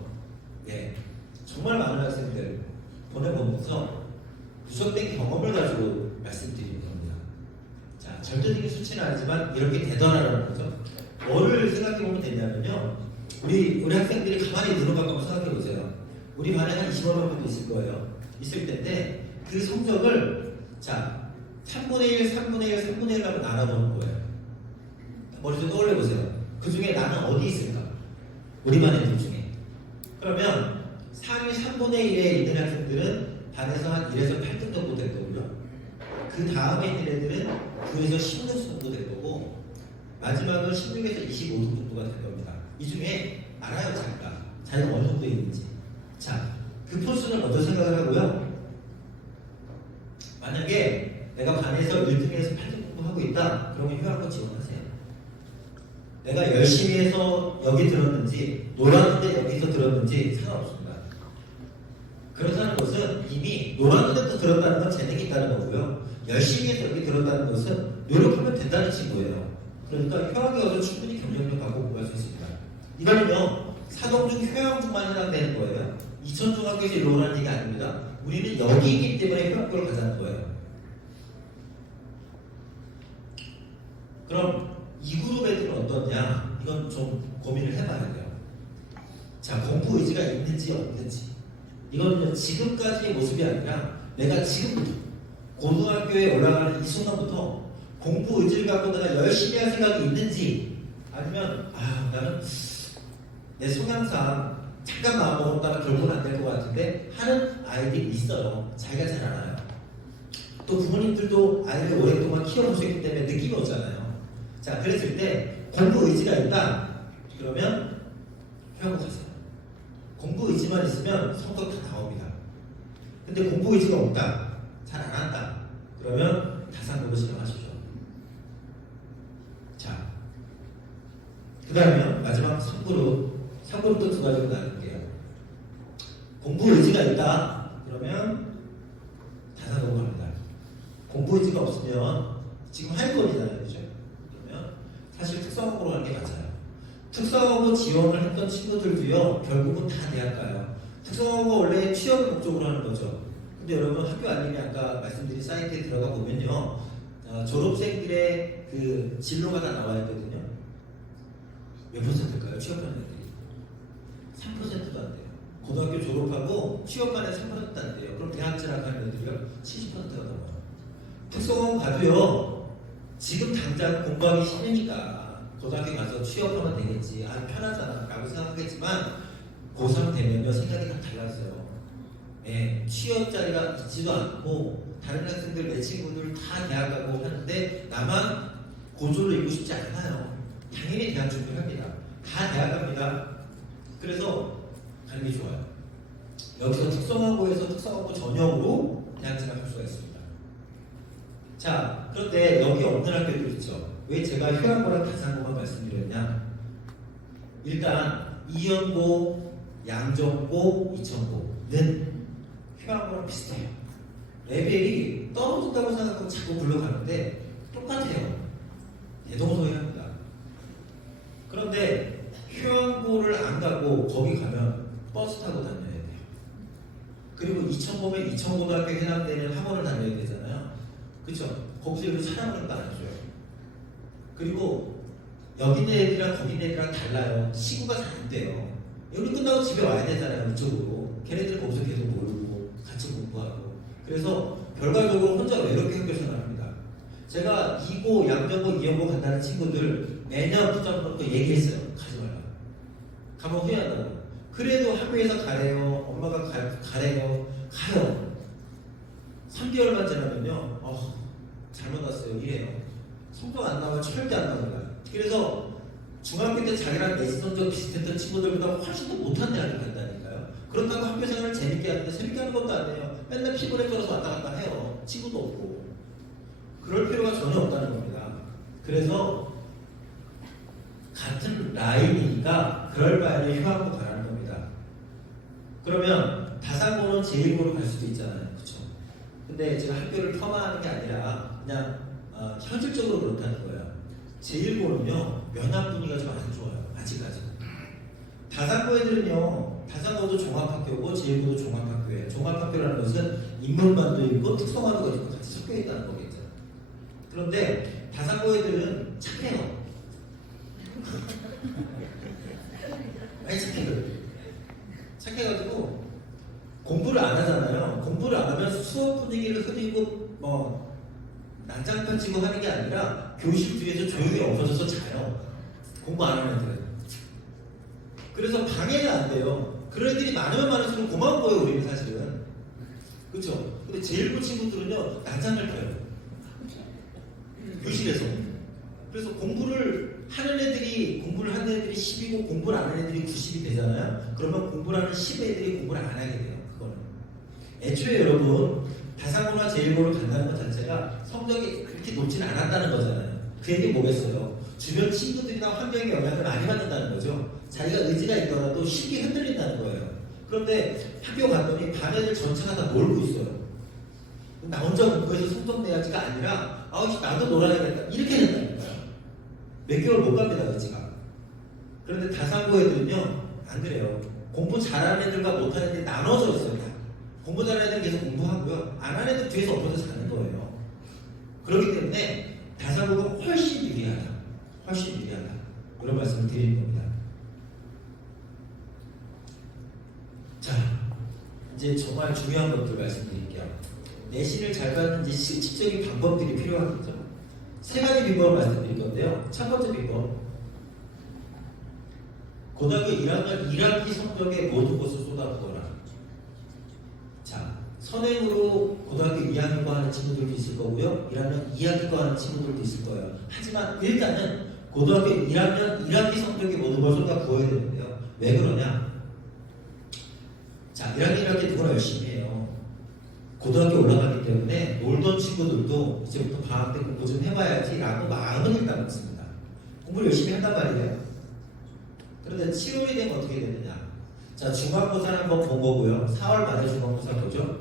예, 정말 많은 학생들 보내보면서 누적된 경험을 가지고 말씀드리는 겁니다. 자, 절대적인 수치는 아니지만 이렇게 되더라라는 거죠. 뭐를 생각해보면 되냐면요, 우리 학생들이 가만히 눈을 감고 생각해보세요. 우리 반에 한 20만 명도 있을 거예요. 있을 텐데 그 성적을, 자, 3분의 1, 3분의 1, 3분의 1 하고 나눠보는 거예요. 머릿속에 떠올려보세요. 그 중에 나는 어디 있을까? 우리 반 애들 중에. 그러면 상위 3분의 1에 있는 학생들은 반에서 한 1에서 8등 정도 될 거고요. 그 다음에 있는 애들은 9에서 16 정도 될 거고, 마지막은 16에서 25등 정도가 될 겁니다. 이 중에 알아요, 자기가 어느 정도 있는지. 자, 그 포수는 먼저 생각을 하고요. 만약에 내가 반에서 1등에서 8등 정도 하고 있다, 그러면 휴학금 지원하세요. 내가 열심히 해서 여기 들었는지, 놀았는데 여기서 들었는지 상관없습니다. 그렇다는 것은 이미 놀았는데도 들었다는 건 재능이 있다는 거고요. 열심히 해서 여기 들었다는 것은 노력하면 된다는 친구예요. 그러니까 휴학에 와서 충분히 경쟁력 갖고 공부할 수 있습니다. 이거는요, 사동중 효양중만 해당되는 거예요. 이천중학교에서 이러라는 얘기 아닙니다. 우리는 여기이기 때문에 휴학교를 가자는 거예요. 그럼 이 그룹 애들은 어떠냐? 이건 좀 고민을 해봐야 돼요. 자, 공부 의지가 있는지 없는지. 이거는 지금까지의 모습이 아니라 내가 지금부터 고등학교에 올라가는 이 순간부터 공부 의지를 갖고 내가 열심히 할 생각이 있는지, 아니면 나는 내 성향상 잠깐 마음먹었다가 결국은 안 될 것 같은데 하는 아이들이 있어요. 자기가 잘 알아요. 또 부모님들도 아이를 오랫동안 키워보셨기 때문에 느낌이 오잖아요. 자, 그랬을 때 공부 의지가 있다, 그러면 휴학을 가세요. 공부 의지만 있으면 성적 다 나옵니다. 근데 공부 의지가 없다, 잘 안 한다, 그러면 다산고를 실험하십시오. 자, 그 다음에 마지막 3그룹도 두 가지로 나눌게요. 공부 의지가 있다, 그러면 다산고를 합니다. 공부 의지가 없으면 지금 하위권이잖아요, 그죠? 그러면 사실 특성학으로 가는 게 맞아요. 특성화고 지원을 했던 친구들도요, 결국은 다 대학 가요. 특성화고 원래 취업을 목적으로 하는 거죠. 근데 여러분, 학교 알림이 아까 말씀드린 사이트에 들어가 보면요, 졸업생들의 그 진로가 다 나와 있거든요. 몇 %일까요? 취업하는 애들이 3%도 안 돼요. 고등학교 졸업하고 취업만 해도 3%도 안 돼요. 그럼 대학 진학하는 애들이요, 70%가 넘어요. 특성화고 가도요, 지금 당장 공부하기 싫으니까 고등학교 가서 취업하면 되겠지, 편하잖아 라고 생각하겠지만, 고3 되면요 생각이 다 달라져요. 취업 자리가 있지도 않고 다른 학생들, 내 친구들 다 대학 가고 하는데 나만 고졸로 있고 싶지 않아요. 당연히 대학 준비를 합니다. 다 대학 갑니다. 그래서 가는 게 좋아요. 여기서 특성화고에서 특성화고 전형으로 대학 진학할 수가 있습니다. 자, 그런데 여기 없는 학교들 있죠. 왜 제가 휴학고랑 다산고만 말씀드렸냐? 일단 이연고, 양정고, 이천고는 휴학고랑 비슷해요. 레벨이 떨어진다고 생각하고 자꾸 굴러가는데 똑같아요. 대동소이합니다. 그런데 휴학고를 안 가고 거기 가면 버스 타고 다녀야 돼요. 그리고 이천고면 이천고등학교에 해당되는 학원을 다녀야 되잖아요. 그쵸? 거기서 여기 사람을 안 해줘요. 그리고 여기 있는 애들이랑 거기 있는 애들이랑 달라요. 시구가 잘 안 돼요. 여기 끝나고 집에 와야 되잖아요, 이쪽으로. 걔네들 거기서 계속 놀고 같이 공부하고. 그래서 결과적으로 혼자 외롭게 학교 생활합니다. 제가 2고, 양정고, 이연고 간다는 친구들 매년 붙잡아놓고 얘기했어요. 가지 말라. 가면 후회한다고. 그래도 학교에서 가래요. 엄마가 가래요. 가요. 3개월만 지나면요, 잘못 왔어요, 이래요. 성적 안 나와요. 절대 안 나와요. 그래서 중학교 때 자기랑 내신성적 비슷했던 친구들보다 훨씬 더 못한 대학을 간다니까요. 그렇다고 학교 생활을 재밌게 하는데 재밌게 하는 것도 안 해요. 맨날 피곤해 떨어서 왔다 갔다 해요. 친구도 없고. 그럴 필요가 전혀 없다는 겁니다. 그래서 같은 라인이니까 그럴 바에는 휴학고 가라는 겁니다. 그러면 다산고는 제1고로 갈 수도 있잖아요. 그렇죠? 근데 제가 학교를 폄하하는 게 아니라 그냥 현실적으로 그렇다는 거예요. 제1고는요, 면학 분위기가 좀 안 좋아요. 아직까지. 다산고 애들은요, 다산고도 종합학교고 제1고도 종합학교예요. 종합학교라는 것은 인문반도 있고 특성화도 있고 같이 섞여 있다는 거겠죠. 그런데 다산고 애들은 착해요. 많이 착해요. 착해가지고 공부를 안 하잖아요. 공부를 안 하면 수업 분위기를 흐리고 난장판 치고 하는 게 아니라 교실 뒤에서 조용히 엎어져서 자요. 공부 안 하는 애들은. 그래서 방해가 안 돼요. 그런 애들이 많으면 많을수록 고마운 거예요, 우리는 사실은. 그렇죠? 근데 제일 good 친구들은요, 난장을 펴요. 교실에서. 그래서 공부를 하는 애들이 10이고 공부를 안 하는 애들이 90이 되잖아요. 그러면 공부를 하는 10의 애들이 공부를 안 하게 돼요. 그거는. 애초에 여러분, 다산고나 제1고를 간다는 것 자체가 성적이 그렇게 높지는 않았다는 거잖아요. 그 얘기 뭐겠어요? 주변 친구들이나 환경의 영향을 많이 받는다는 거죠. 자기가 의지가 있더라도 쉽게 흔들린다는 거예요. 그런데 학교 갔더니 반 애들 전체가 다 놀고 있어요. 나 혼자 공부해서 성적 내야지가 아니라 나도 놀아야겠다 이렇게 된다는 거예요. 몇 개월 못 갑니다, 의지가. 그런데 다산고 애들은요 안 그래요. 공부 잘하는 애들과 못하는 애들이 나눠져 있어요. 공부 잘하는 애들은 계속 공부하고요, 안 하는 애들은 뒤에서 엎어져 자는 거예요. 그렇기 때문에 다산고가 훨씬 유리하다. 이런 말씀을 드리는 겁니다. 자, 이제 정말 중요한 것들 말씀드릴게요. 내신을 잘 받는 직접적인 방법들이 필요하겠죠. 세 가지 비법을 말씀드릴 건데요. 첫 번째 비법, 고등학교 1학년 1학기 성적에 모든 것을 쏟아부어라. 자, 선행으로 고등학교 2학년과 하는 친구들도 있을 거고요, 1학년 2학기과 하는 친구들도 있을 거예요. 하지만 일단은 고등학교 1학년 1학기 성적에 모든 걸 쏟아부어야 되는데요. 왜 그러냐? 자, 1학년 1학기 누구나 열심히 해요. 고등학교 올라가기 때문에 놀던 친구들도 이제부터 방학 때 공부 좀 해봐야지 라고 마음은 일단 먹습니다. 공부를 열심히 한단 말이에요. 그런데 7월이 되면 어떻게 되느냐? 자, 중간고사는 한번 본 거고요. 4월 말에 중간고사 보죠.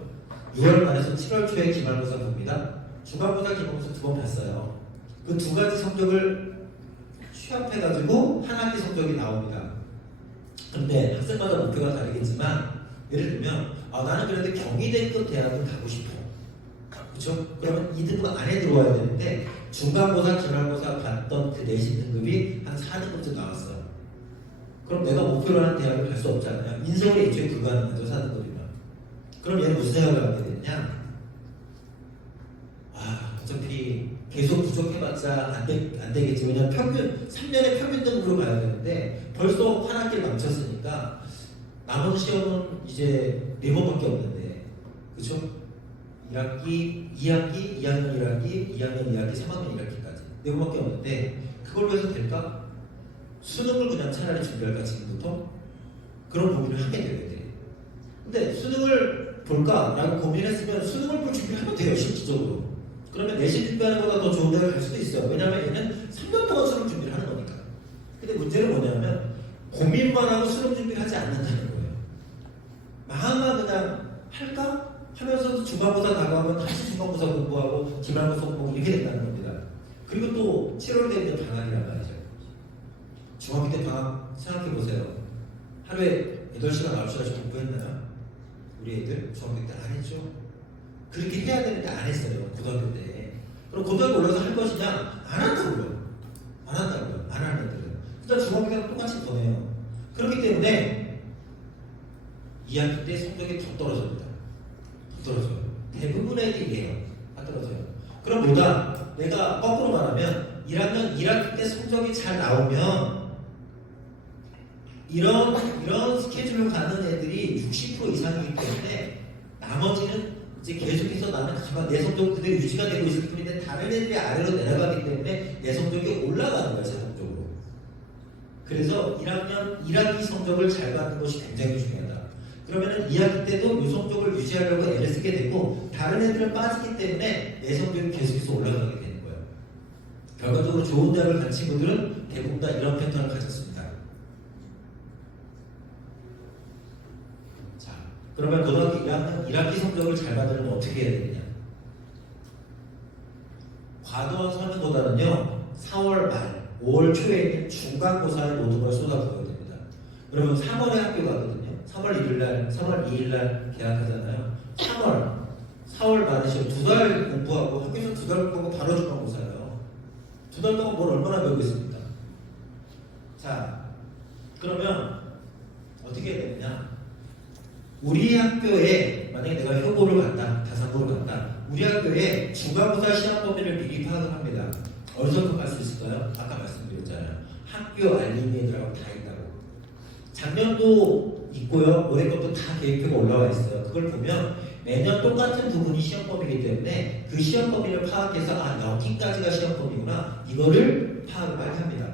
6월 말에서 7월 초에 기말고사 봅니다. 중간고사, 기말고사 두 번 봤어요. 그 두 가지 성적을 취합해가지고 한 학기 성적이 나옵니다. 근데 학생마다 목표가 다르겠지만, 예를 들면 나는 그래도 경희대급 대학을 가고 싶어. 그렇죠? 그러면 2등급 안에 들어와야 되는데 중간고사, 기말고사 봤던 그 내신 등급이 한 4등급쯤 나왔어요. 그럼 내가 목표로 하는 대학을 갈 수 없잖아요. 인생의 애초에 불가능하죠, 4등급이면. 그럼 얘는 무슨 생각을 하게 되냐? 어차피 계속 부족해봤자 안 되겠지. 왜냐면 3년의 평균 등급으로 가야 되는데 벌써 한 학기를 망쳤으니까 남은 시험은 이제 4번밖에 없는데, 그쵸? 1학기, 2학기, 2학년 1학기, 2학년 2학기, 3학년 1학기까지 4번밖에 없는데 그걸로 해서 될까? 수능을 그냥 차라리 준비할까 지금부터? 그런 고민을 하게 돼야 돼. 근데 수능을 볼까라고 고민했으면 수능을 볼 준비를 하면 돼요, 실질적으로. 그러면 내신 준비하는 것보다 더 좋은 데를 갈 수도 있어요. 왜냐하면 얘는 3년 동안 수능 준비를 하는 거니까. 근데 문제는 뭐냐면 고민만 하고 수능 준비를 하지 않는다는 거예요. 마음만 그냥 할까? 하면서도 중간고사 다가오면 다시 중간고사 공부하고 기말고사 공부하고 이렇게 된다는 겁니다. 그리고 또 7월 되면 방학이란 말이죠. 중학교 때 방학 생각해보세요. 하루에 8시간, 9시간씩 공부했나요? 우리 애들 중학교 때 안 했죠? 그렇게 해야 되는데 안 했어요, 고등학교 때. 그럼 고등학교 올라서 할 것이냐? 안 한다고요. 안 하는 애들은. 그다음 중학교 때랑 똑같이 보내요. 그렇기 때문에 2학기 때 성적이 더 떨어집니다. 더 떨어져요. 대부분의 애들이에요. 다 떨어져요. 그럼 뭐다? 내가 거꾸로 말하면 1학년 1학기 때 성적이 잘 나오면 이런 스케줄을 가는 애들이 60% 이상이기 때문에 나머지는 이제 계속해서 나는 가만 내 성적 그대로 유지가 되고 있을 뿐인데 다른 애들이 아래로 내려가기 때문에 내 성적이 올라가는 거야, 자동적으로. 그래서 1학년 1학기 성적을 잘 받는 것이 굉장히 중요하다. 그러면은 2학기 때도 이 성적을 유지하려고 애를 쓰게 되고 다른 애들은 빠지기 때문에 내 성적이 계속해서 올라가게 되는 거예요. 결과적으로 좋은 대학을 간 친구들은 대부분 다 이런 패턴을 가졌습니다. 자, 그러면 고등학교 1학기 성적을 잘 받으려면 어떻게 해야 되느냐? 과도한 설문보다는요, 4월 말, 5월 초에 있는 중간고사에 모든 걸 쏟아부어야 됩니다. 여러분 3월에 학교 가거든요. 3월 2일 날 개학하잖아요. 4월 말에 시험 2달 공부하고 학교에서 2달 공부하고 바로 중간고사예요. 2달 동안 뭘 얼마나 배우겠습니까? 자, 그러면 어떻게 해야 되느냐? 우리 학교에 만약에 내가 효고를 간다, 다산고를 간다, 우리 학교에 중간고사 시험 범위를 미리 파악을 합니다. 어디서 갈 수 있을까요? 아까 말씀드렸잖아요. 학교 알림이 애들하고 다 있다고. 작년도 있고 있고요. 올해 것도 다 계획표가 올라와 있어요. 그걸 보면 매년 똑같은 부분이 시험 범위이기 때문에 그 시험 범위를 파악해서 여기까지가 시험 범위구나 이거를 파악을 빨리 합니다.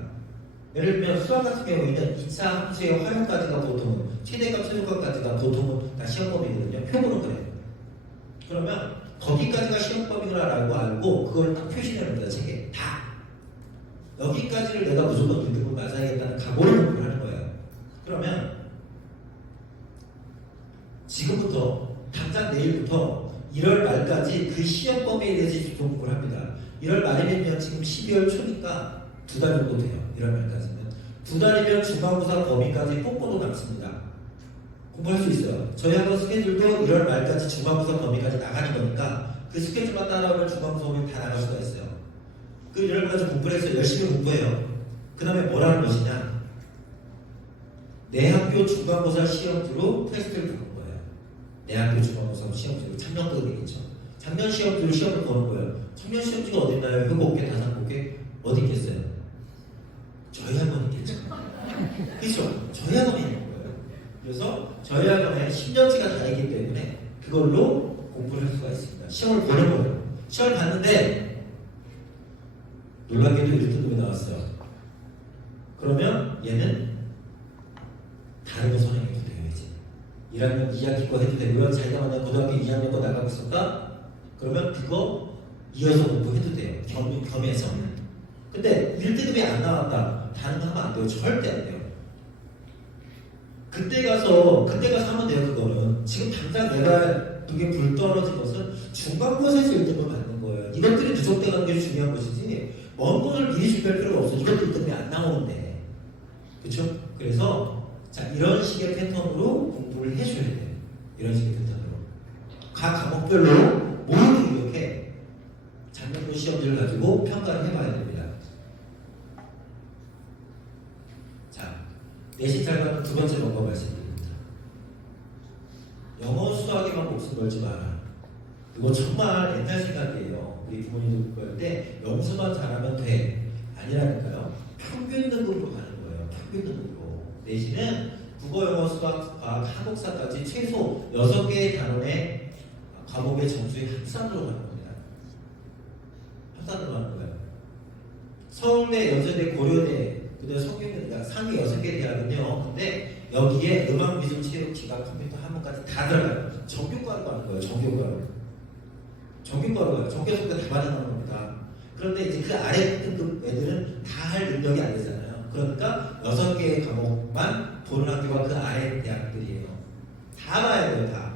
예를 들면 수학 같은 경우에는 2차 함수의 활용까지가 보통은 최대값 최소값까지가 보통은 다 시험 범위거든요. 표본은 그래요. 그러면 거기까지가 시험 범위라고 알고 그걸 딱 표시해놓습니다. 책에 다 여기까지를 내가 무조건 1등급 맞아야겠다는 각오를 놓고 하는 거예요. 그러면 지금부터 당장 내일부터 1월 말까지 그 시험 범위에 대해서 집중 공부를 합니다. 1월 말이면 지금 12월 초니까 2달 정도 돼요. 1월 말까지는 2달이면 중간고사 범위까지 뽑고도 남습니다. 공부할 수 있어요. 저희 학원 스케줄도 1월 말까지 중간고사 범위까지 나가는 거니까 그 스케줄만 따라오면 중간고사 범위 다 나갈 수가 있어요. 그 1월 말까지 공부를 해서 열심히 공부해요. 그 다음에 뭐라는 것이냐, 내 학교 중간고사 시험지로 테스트를 보는 거예요. 내 학교 중간고사 시험지로 작년도 되겠죠. 작년 시험지로 시험을 보는 거예요. 작년 시험지가 어딨나요? 회고 5개, 다산 5개? 어디 있겠어요? 저희 학원이 있겠죠. 그렇죠? 저희 학원이 있는 거예요. 그래서 저희 학원에 10년치가 다 있기 때문에 그걸로 공부를 할 수가 있습니다. 시험을 보는 거예요. 시험을 봤는데 놀랍게도 1등급이 나왔어요. 그러면 얘는 다른 거 선행해도 돼야지. 1학년 2학기 거 해도 되고요. 자기가 만약 고등학교 2학년 거 나가고 있었다? 그러면 그거 이어서 공부해도 돼요. 겸해서. 근데 1등급이 안 나왔다. 다른 거 하면 안 돼요. 절대 안 돼요. 그때 가서 하면 돼요. 그거는. 지금 당장 내가 그게 불 떨어진 것은 중간고사에서 1등급을 받는 거예요. 이것들이 누적돼 가는 게 중요한 것이지 먼 것을 미리 준비할 필요가 없어요. 이것도 1등급이 안 나오는데. 그렇죠? 그래서 자, 이런 식의 패턴으로 공부를 해줘야 돼요. 이런 식의 패턴으로. 각 과목별로 모두 이렇게 작년도 시험지를 가지고 평가를 해봐야 됩니다. 자, 내신 잘 가는 두 번째 방법 말씀드립니다. 영어 수학에만 목숨 걸지 마라. 이거 정말 옛날 생각이에요. 우리 부모님들 공부할 때 영수만 잘하면 돼. 아니라니까요. 평균 등급으로 가는 거예요. 평균 등급으로. 내신은 국어, 영어, 수학, 과학, 한국사까지 최소 6개의 단원의 과목의 점수의 합산으로 가는 겁니다. 합산으로 가는 거예요. 서울대, 연세대, 고려대, 그다음 성균관 상위 6개 대학은요. 근데 여기에 음악, 미술, 체육, 기가, 컴퓨터, 한문까지 다 들어가요. 정규과로 가는 거예요. 정규과로. 정규과로 가요. 정규과로 다 받아가는 겁니다. 그런데 이제 그 아래 등급 애들은 다 할 능력이 안 되잖아요. 그러니까 6개의 과목만 보는 학교가 그 아래 대학들이에요. 다 봐야 돼요. 다.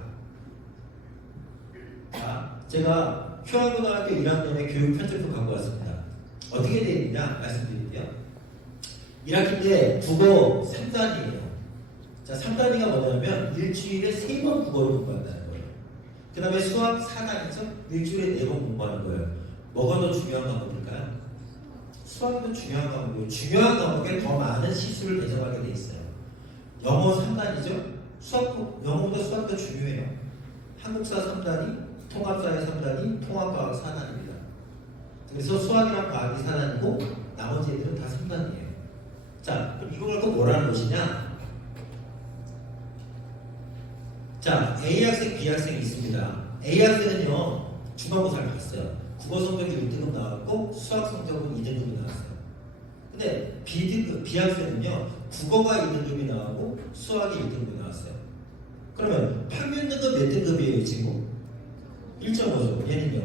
자, 제가 휴학고등학교 1학년에 교육 편집부 갖고 왔습니다. 어떻게 되어 있느냐 말씀드릴게요. 1학기 때 국어 3단이에요. 자, 3단위가 뭐냐면 일주일에 3번 국어를 공부한다는 거예요. 그 다음에 수학 4단이죠. 일주일에 4번 공부하는 거예요. 뭐가 더 중요한 과목일까요? 수학이 더 중요한 과목이에요. 중요한 과목에 더 많은 시수를 배정하게 돼 있어요. 영어 3단이죠. 영어보다 수학도 중요해요. 한국사 3단위, 통합사회 3단위, 통합과학 4단입니다. 그래서 수학이랑 과학이 4단이고 나머지 애들은 다 3단이에요. 자, 그럼 이걸 갖고 뭐라는 것이냐? 자, A학생, B학생이 있습니다. A학생은요, 중간고사를 봤어요. 국어 성적이 1등급 나왔고, 수학 성적은 2등급이 나왔어요. 근데 B학생은요, 국어가 2등급이 나오고, 수학이 1등급이 나왔어요. 그러면 평균 등급 몇 등급이에요, 이 친구? 1.5죠. 얘는요?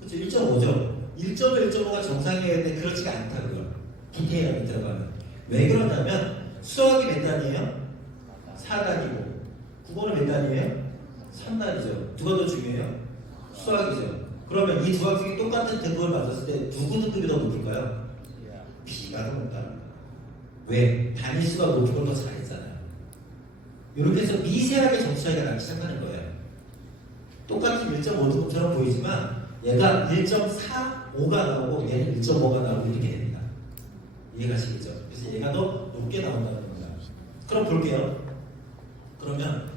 그렇죠, 1.5죠. 1.5가 정상이어야 되는데, 그렇지가 않다고요. 디테일하게 들어가면. 왜 그러냐면, 수학이 몇 단이에요? 4단이고, 국어는 몇 단이에요? 3단이죠. 누가 더 중요해요? 수학이죠. 그러면 이 두 학생이 똑같은 등급을 받았을 때 누구 등급이 더 높을까요? B가 더 높다는 거예요. 왜? 단위수가 높은 걸 더 잘했잖아요. 이렇게 해서 미세하게 점수 차이가 나기 시작하는 거예요. 똑같은 1.5등급처럼 보이지만 얘가 1.45가 나오고 얘는 1.5가 나오고 이렇게 됩니다. 이해가시겠죠? 그래서 얘가 더 높게 나온다는 겁니다. 그럼 볼게요. 그러면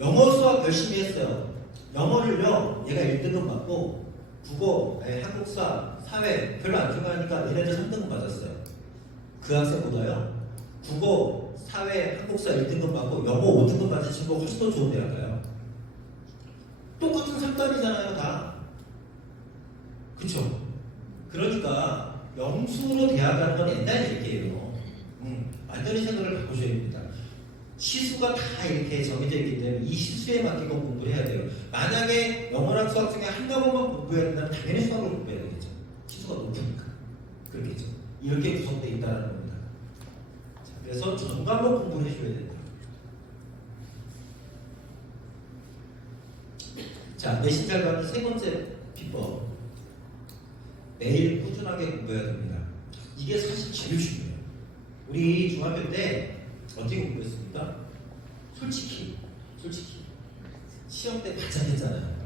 영어 수학 열심히 했어요. 영어를요, 얘가 1등급 받고 국어, 한국사, 사회 별로 안 좋아하니까 얘네들 3등급 맞았어요. 그 학생보다요. 국어, 사회 한국사 1등급 받고 영어 5등급 받은 친구가 훨씬 더 좋은 대학 가요. 똑같은 3단이잖아요, 다. 그쵸? 그러니까 영수로 대학 가는 건 옛날 얘기예요. 완전히 생각을 바꾸셔야 됩니다. 시수가 다 이렇게 정해져 있기 때문에 이 시수에 맞게 공부를 해야 돼요. 만약에 영어랑 수학 중에 한 과목만 공부해야 된다면 당연히 수학을 공부해야 되겠죠. 시수가 높으니까. 그렇겠죠. 이렇게 구성되어 있다는 겁니다. 자, 그래서 전 과목 공부를 해줘야 됩니다. 자, 내신 잘 가는 세 번째 비법. 매일 꾸준하게 공부해야 됩니다. 이게 사실 제일 중요해요. 우리 중학교 때 어떻게 공부했습니까? 솔직히 시험 때 반짝했잖아요.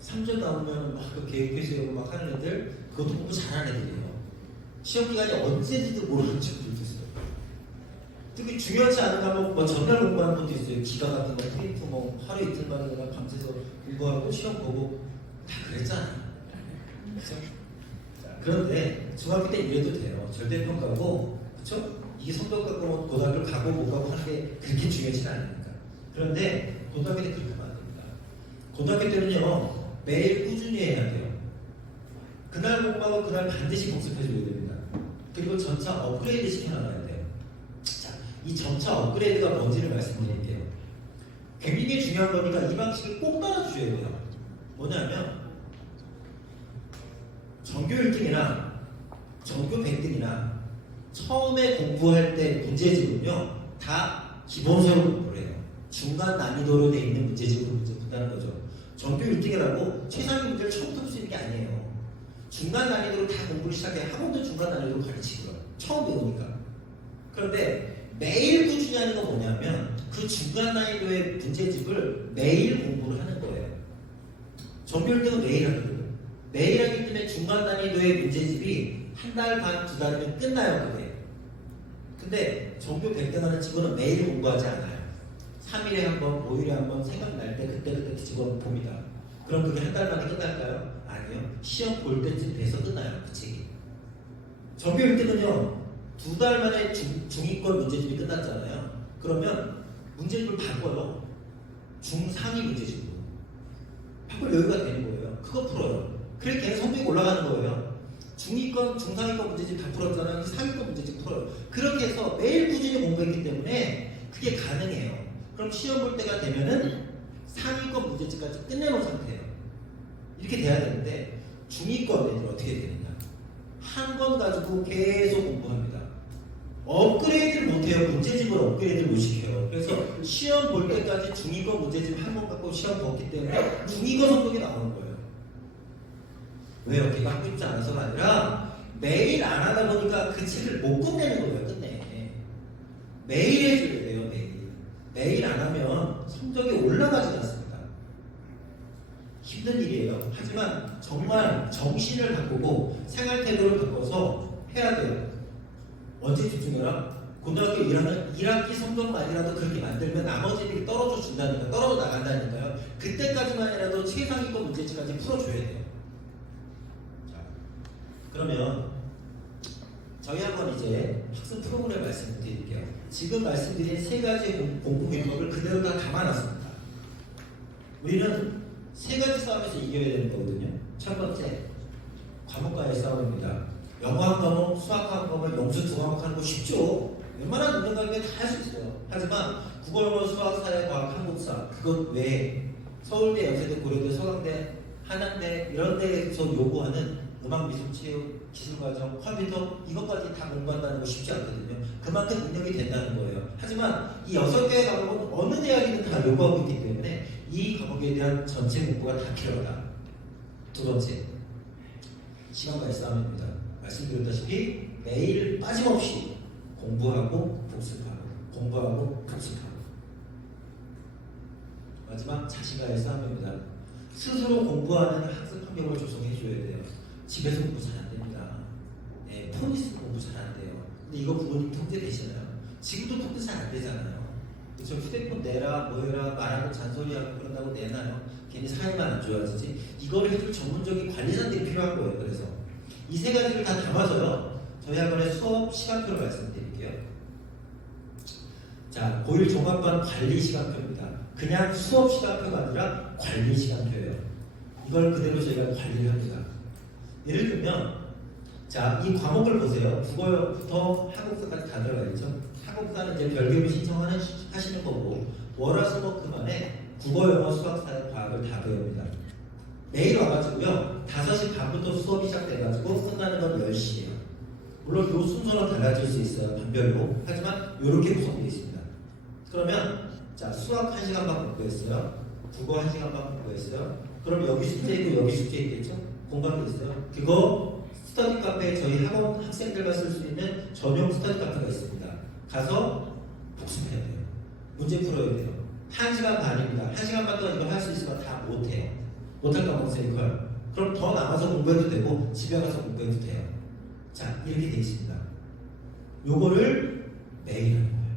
3점 나오면 막 계획표 세우고 막 하는 애들, 그것도 공부 잘하는 애들이에요. 시험 기간이 언제지도 모르는 친구들도 있어요. 특히 중요하지 않은 과목, 뭐 전날 공부하는 것도 있어요. 기가 같은 거, 프린트 뭐 하루 이틀 만에 그냥 밤새서 공부하고 시험 보고 다 그랬잖아요. 그렇죠? 자, 그런데 중학교 때 이래도 돼요. 절대평가고, 그렇죠? 이게 성적 갖고 고등학교를 가고 못 가고 하는 게 그렇게 중요하지는 않으니까. 그런데 고등학교 때 그렇게 하면 안 됩니다. 고등학교 때는요, 매일 꾸준히 해야 돼요. 그날 공부하고 그날 반드시 복습해줘야 됩니다. 그리고 점차 업그레이드 시켜나가야 돼요. 자, 이 점차 업그레이드가 뭔지를 말씀드릴게요. 굉장히 중요한 거니까 이 방식을 꼭 따라주셔야 돼요. 뭐냐면 전교 1등이나 전교 100등이나 처음에 공부할 때 문제집은요 다 기본서로 공부를 해요. 중간 난이도로 되어 있는 문제집으로 문제 푼다는 거죠. 전교 1등이라고 최상위 문제를 처음부터 풀 수 있는 게 아니에요. 중간 난이도로 다 공부를 시작해. 학원도 중간 난이도로 가르치고요. 처음 배우니까. 그런데 매일 꾸준히 하는 건 뭐냐면 그 중간 난이도의 문제집을 매일 공부를 하는 거예요. 전교 1등은 매일 하거든요. 매일 하기 때문에 중간 난이도의 문제집이 한 달 반, 두 달이면 끝나요, 그게. 근데 전교 100등 하는 친구는 매일 공부하지 않아요. 3일에 한 번, 5일에 한 번 생각날 때 그때 뒤집어 봅니다. 그럼 그게 한 달 만에 끝날까요? 아니요. 시험 볼 때쯤 돼서 끝나요, 그 책이. 전교 1등은요, 두 달 만에 중위권 문제집이 끝났잖아요. 그러면 문제집을 바꿔요. 중상위 문제집으로. 바꿀 여유가 되는 거예요. 그거 풀어요. 그래 걔는 성적이 올라가는 거예요. 중위권, 중상위권 문제집 다 풀었잖아요. 상위권 문제집 풀어요. 그렇게 해서 매일 꾸준히 공부했기 때문에 그게 가능해요. 그럼 시험 볼 때가 되면은 상위권 문제집까지 끝내놓은 상태예요. 이렇게 돼야 되는데 중위권 애들 어떻게 되느냐? 한 권 가지고 계속 공부합니다. 업그레이드를 못해요. 문제집을 업그레이드를 못 시켜요. 그래서 시험 볼 때까지 중위권 문제집 한 권 갖고 시험 봤기 때문에 중위권 성적이 나오는 거예요. 왜요? 걔가 하고 있지 않아서가 아니라 매일 안 하다 보니까 그 책을 못 끝내는 거예요. 끝내. 매일 해줘야 돼요. 매일 안 하면 성적이 올라가지 않습니다. 힘든 일이에요. 하지만 정말 정신을 바꾸고 생활 태도를 바꿔서 해야 돼요. 언제 집중해라? 고등학교 1학기 성적만이라도 그렇게 만들면 나머지들이 떨어져 준다니까, 떨어져 나간다니까요. 그때까지만이라도 최상위권 문제집까지 풀어줘야 돼요. 그러면 저희 한번 이제 학습 프로그램 말씀드릴게요. 지금 말씀드린 세 가지 공부 비법을 그대로 다 담아놨습니다. 우리는 세 가지 싸움에서 이겨야 되는 거거든요. 첫 번째, 과목과의 싸움입니다. 영어 한 과목, 수학 한 과목, 영수 두 과목 하는 거 쉽죠? 웬만한 운동가는 다 할 수 있어요. 하지만 국어, 영어, 수학, 사회, 과학, 한국사 그것 외에 서울대, 연세대, 고려대, 서강대, 한양대 이런 데에서 요구하는 음악, 미술, 체육, 기술과정, 컴퓨터 이것까지 다 공부한다는 거 쉽지 않거든요. 그만큼 능력이 된다는 거예요. 하지만 이 6개의 과목은 어느 대학이든 다 요구하고 있기 때문에 이 과목에 대한 전체 공부가 다 필요하다. 두 번째, 시간과의 싸움입니다. 말씀드렸다시피 매일 빠짐없이 공부하고 복습하고 공부하고 복습하고. 마지막, 자신과의 싸움입니다. 스스로 공부하는 학습 환경을 조성해줘야 돼요. 집에서 공부 잘 안 됩니다. 네, 폰 있으면 공부 잘 안 돼요. 근데 이거 부모님 통제 되시나요? 지금도 통제 잘 안 되잖아요. 그쵸? 휴대폰 내라, 뭐 해라, 말하고 잔소리하고 그런다고 내놔요. 괜히 사이만 안 좋아지지. 이거를 해줄 전문적인 관리자들이 필요한 거예요. 그래서 이 세 가지를 다 담아서요. 저희 학원의 수업 시간표를 말씀드릴게요. 자, 고1 종합반 관리 시간표입니다. 그냥 수업 시간표가 아니라 관리 시간표예요. 이걸 그대로 저희가 관리를 합니다. 예를 들면, 자, 이 과목을 보세요. 국어부터 한국사까지 다 들어가 있죠. 한국사는 이제 별개로 신청하시는 거고, 월화수목금안에 국어, 영어, 수학, 사회, 과학을 다 배웁니다. 매일 와가지고요, 5시 반부터 수업이 시작돼가지고 끝나는 건 10시예요. 물론 이 순서는 달라질 수 있어요. 반별로. 하지만 이렇게 구성되어 있습니다. 그러면 자, 수학 1시간만 공부했어요. 국어 1시간만 공부했어요. 그럼 여기 숙제 있고 여기 숙제 있겠죠? 공부하고 있어요. 그거 스터디 카페에 저희 학원 학생들만 쓸 수 있는 전용 스터디 카페가 있습니다. 가서 복습해야 돼요. 문제 풀어야 돼요. 1시간 반입니다. 1시간 반 동안 이거 할 수 있으면 다 못해요. 못할 가능성이 커요. 그럼 더 남아서 공부해도 되고 집에 가서 공부해도 돼요. 자, 이렇게 돼 있습니다. 요거를 매일 하는 거예요.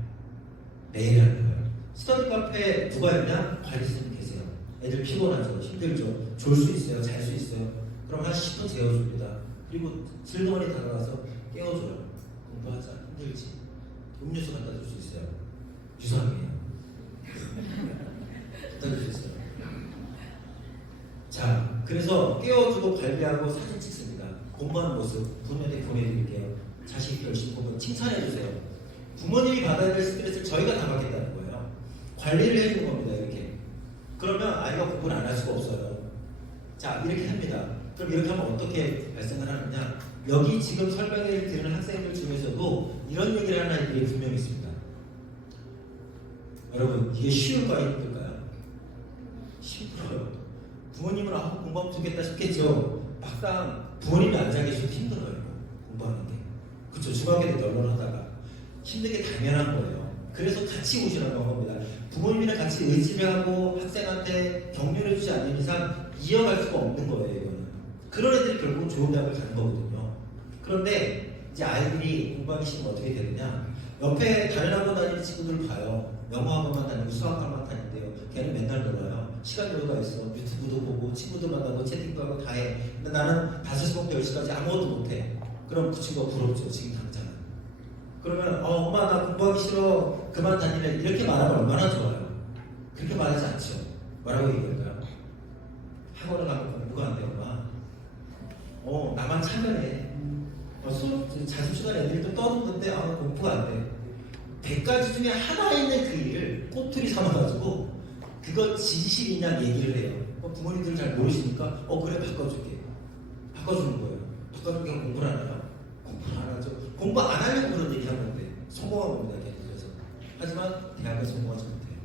매일 하는 거예요. 스터디 카페 누가 있냐? 관리스님 계세요. 애들 피곤하죠. 힘들죠. 졸 수 있어요. 잘 수 있어요. 그럼 한 10분 재워줍니다. 그리고 슬그머니 다가가서 깨워줘요. 공부하자. 힘들지. 음료수 갖다 줄 수 있어요. 유상이에요. 갖다 줄 수 있어요. 자, 그래서 깨워주고 관리하고 사진 찍습니다. 공부하는 모습 부모님한테 보내드릴게요. 자식 열심히 공부 칭찬해주세요. 부모님이 받아야 될 스트레스를 저희가 다 받겠다는 거예요. 관리를 해주는 겁니다. 이렇게. 그러면 아이가 공부를 안 할 수가 없어요. 자, 이렇게 합니다. 그럼 이렇게 하면 어떻게 발생을 하느냐? 여기 지금 설명을 드리는 학생들 중에서도 이런 얘기를 하는 아이들이 분명히 있습니다. 여러분, 이게 쉬울까요? 힘들까요? 힘들어요. 부모님은 공부하면 좋겠다 싶겠죠. 막상 부모님이 앉아 계셔도 힘들어요. 공부하는 게. 그쵸? 중학교 때 널널하다가 힘든 게 당연한 거예요. 그래서 같이 오시라는 겁니다. 부모님이랑 같이 의지를 하고 학생한테 격려를 해주지 않는 이상 이어갈 수가 없는 거예요. 이거는. 그런 애들이 결국은 좋은 대학을 가는 거거든요. 그런데 이제 아이들이 공부하기 싫으면 어떻게 되느냐? 옆에 다른 학원 다니는 친구들을 봐요. 영어 학원만 다니고 수학 학원만 다니는데요. 걔는 맨날 놀아요. 시간 여유가 있어. 유튜브도 보고 친구들 만나고 채팅도 하고 다 해. 근데 나는 5시부터 10시까지 아무것도 못해. 그럼 그 친구가 부럽죠. 지금 당장은. 그러면 엄마 나 공부하기 싫어. 그만 다니래. 이렇게 말하면 얼마나 좋아요. 그렇게 말하지 않죠. 뭐라고 얘기할까요? 학원을 가면 공부가 안 돼 엄마. 나만 차별해. 수업 자습 시간 애들이 또 떠드는데 공부가 안 돼. 100가지 중에 하나 있는 그 일을 꼬투리 삼아가지고 그거 진실이냐 얘기를 해요. 부모님들은 잘 모르시니까 그래 바꿔줄게. 바꿔주는 거예요. 바꿔주면 공부를 안 해요. 공부를 안 하죠. 공부 안 하려고 그런 얘기 하는 건데 성공한 겁니다. 걔네들에서. 하지만 대학에 성공하지 못해요.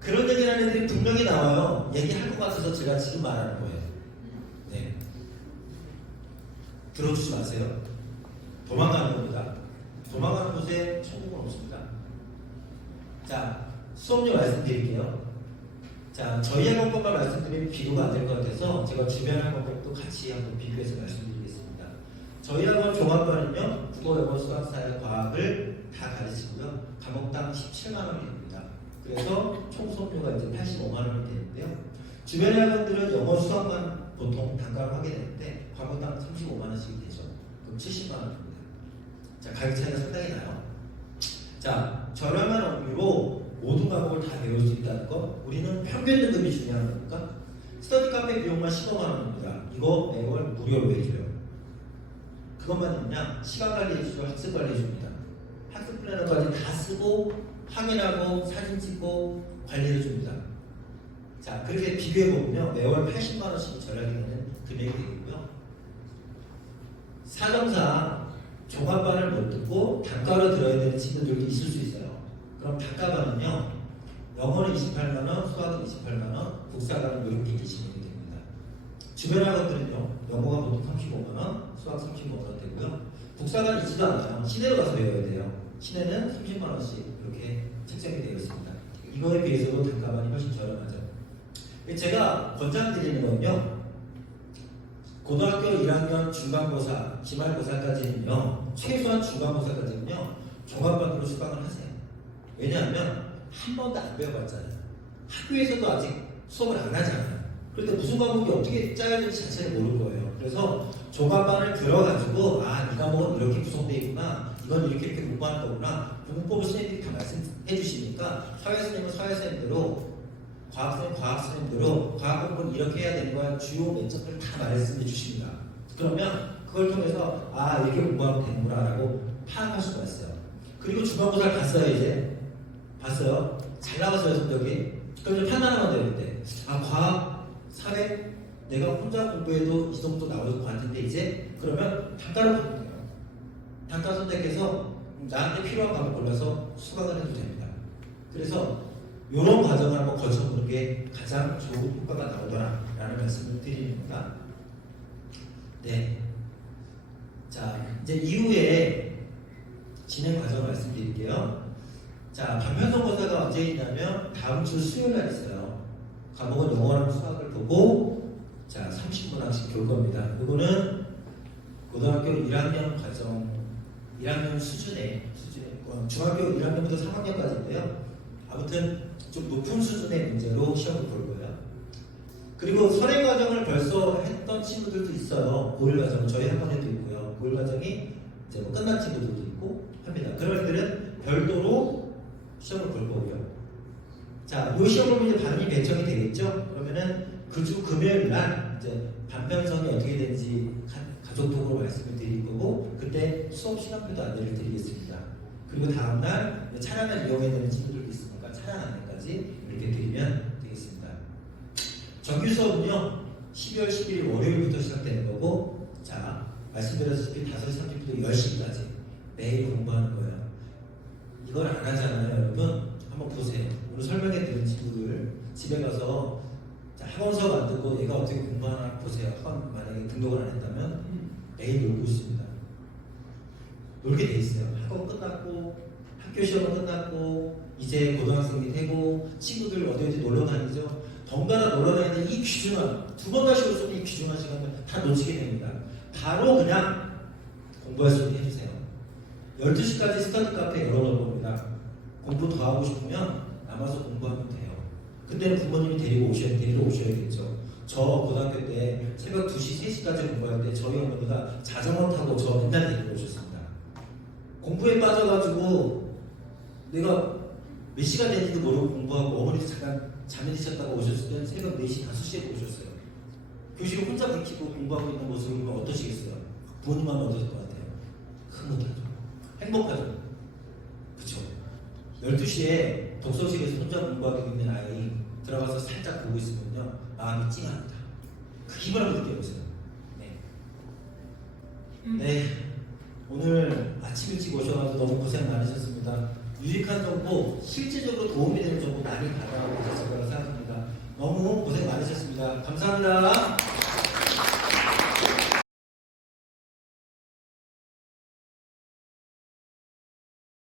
그런 얘기를 하는 애들이 분명히 나와요. 얘기할 것 같아서 제가 지금 말하는 거예요. 네. 들어주지 마세요. 도망가는 겁니다. 도망가는 곳에 천국은 없습니다. 자, 수업료 말씀드릴게요. 자, 저희 학원 것만 말씀드리면 비교가 안 될 것 같아서 제가 주변 학원 것도 같이 한번 비교해서 말씀드리겠습니다. 저희 학원 종합반은요, 국어, 영어, 수학, 사회, 과학을 다 가르치고요. 과목당 17만 원이 됩니다. 그래서 총 수업료가 이제 85만 원이 되는데요. 주변 학원들은 영어, 수학만 보통 단가로 하게 되는데 과목당 35만 원씩 되죠. 그럼 70만 원입니다. 자, 가격 차이가 상당히 나요. 자, 저렴한 업무로 모든 과목을 다 배울 수 있다는 것. 우리는 평균 등급이 중요한 거니까 스터디 카페 비용만 15만 원입니다. 이거 매월 무료로 해줘요. 그것만 있냐? 시간 관리 해주죠. 학습 관리 해줍니다. 학습 플래너까지 다 쓰고 확인하고 사진 찍고 관리해 줍니다. 자, 그렇게 비교해보면요. 매월 80만 원씩 절약이 되는 금액이 되고요. 사정상 종합반을 못 듣고 단가로 들어야 되는 친구들도 있을 수 있어요. 그럼 단가반은요. 영어는 28만 원, 수학은 28만 원, 국사관은 이렇게 계시면 됩니다. 주변 학원들은요. 영어가 보통 35만 원, 수학 35만 원 되고요. 국사관 있지도 않아요. 시내로 가서 배워야 돼요. 시내는 30만 원씩 이렇게 책정이 되어 있습니다. 이거에 비해서도 단가반이 훨씬 저렴하죠. 제가 권장드리는 건요. 고등학교 1학년 중간고사, 기말고사까지는요. 최소한 중간고사까지는요. 종합반으로 수강을 하세요. 왜냐하면 한 번도 안 배워봤잖아요. 학교에서도 아직 수업을 안 하잖아요. 그런데 무슨 과목이 어떻게 짜야 될지 자체를 모를 거예요. 그래서 종합반을 들어가지고 이 과목은 이렇게 구성되어 있구나. 이건 이렇게 공부하는 거구나. 공부법을 선생님들이 다 해주시니까 사회선생님은 사회선생님대로 과학선생님 과학선생님대로 과학 공부는 이렇게 해야 되는 거야 주요 맹점들을 다 말씀해 주십니다. 그러면 그걸 통해서 아 이렇게 공부하면 되는구나 라고 파악할 수가 있어요. 그리고 중간고사를 봤어요. 이제 봤어요. 잘 나왔어요 성적이. 그럼 이제 판단하면 되는데 아 과학, 사회 내가 혼자 공부해도 이 정도 나올 것 같은데 이제 그러면 단가로 보면 돼요. 단가 선택해서 나한테 필요한 과목 골라서 수강을 해도 됩니다. 그래서 이런 과정을 한번 거쳐보는 게 가장 좋은 효과가 나오더라라는 말씀을 드립니다. 네. 자, 이제 이후에 진행 과정을 말씀드릴게요. 자, 반면성고사가 언제 있냐면 다음 주 수요일 날 있어요. 과목은 영어랑 수학을 보고 자, 30문항씩 볼 겁니다. 이거는 고등학교 1학년 과정, 1학년 수준의 중학교 1학년부터 3학년까지인데요. 아무튼 좀 높은 수준의 문제로 시험을 볼 거예요. 그리고 선행 과정을 벌써 했던 친구들도 있어요. 고일 과정 저희 학원에도 있고요. 고일 과정이 이제 뭐 끝난 친구들도 있고 합니다. 그런 애들은 별도로 시험을 볼 거고요. 자, 이 시험을 보면 이제 반응이 배정이 되겠죠. 그러면은 그 주 금요일 날 이제 반편성이 어떻게 되는지 가족톡으로 말씀을 드릴 거고 그때 수업 시간표도 안내를 드리겠습니다. 그리고 다음날 차량을 이용해야 되는 친구들도 있으니까 차량 안내까지 이렇게 드리면 되겠습니다. 정규 수업은요 12월 11일 월요일부터 시작되는 거고 자 말씀드렸다시피 5시 30분부터 10시까지 매일 공부하는 거예요. 이걸 안 하잖아요 여러분. 한번 보세요. 오늘 설명해 드린 친구들 집에 가서 자, 학원 수업 안 듣고 얘가 어떻게 공부하나 보세요. 학원 만약에 등록을 안 했다면 매일 놀고 있습니다. 놀게 돼 있어요. 학원 끝났고 학교 시험은 끝났고 이제 고등학생이 되고 친구들 어디 놀러 다니죠. 덩달아 놀러 다니는 이 귀중한 두 번 다시 올 수 있는 이 귀중한 시간을 다 놓치게 됩니다. 바로 그냥 공부할 수 있게 해주세요. 12시까지 스터디 카페 열어놓을 겁니다. 공부 더 하고 싶으면 남아서 공부하면 돼요. 그때는 부모님이 데리러 오셔야겠죠. 저 고등학교 때 새벽 2시, 3시까지 공부할 때 저희 어머니가 자전거 타고 저 맨날 데리러 오셨습니다. 공부에 빠져가지고 내가 몇 시간 됐는지도 모르고 공부하고 어머니도 잠깐 잠이 드셨다고 오셨을 때는 새벽 4시, 5시에 오셨어요. 교실에 혼자 불 켜고 공부하고 있는 모습을 보면 어떠시겠어요? 부모님 하면 어떨 것 같아요? 흐뭇하죠. 행복하죠. 그쵸? 12시에 독서실에서 혼자 공부하고 있는 아이 들어가서 살짝 보고 있으면요 마음이 찡합니다. 그 힘을 한번 느껴보세요. 네, 오늘 아침 일찍 오셔서 너무 고생 많으셨습니다. 유익한 정보, 실질적으로 도움이 되는 정보 많이 받아가고 계실 거라 생각합니다. 너무 고생 많으셨습니다. 감사합니다.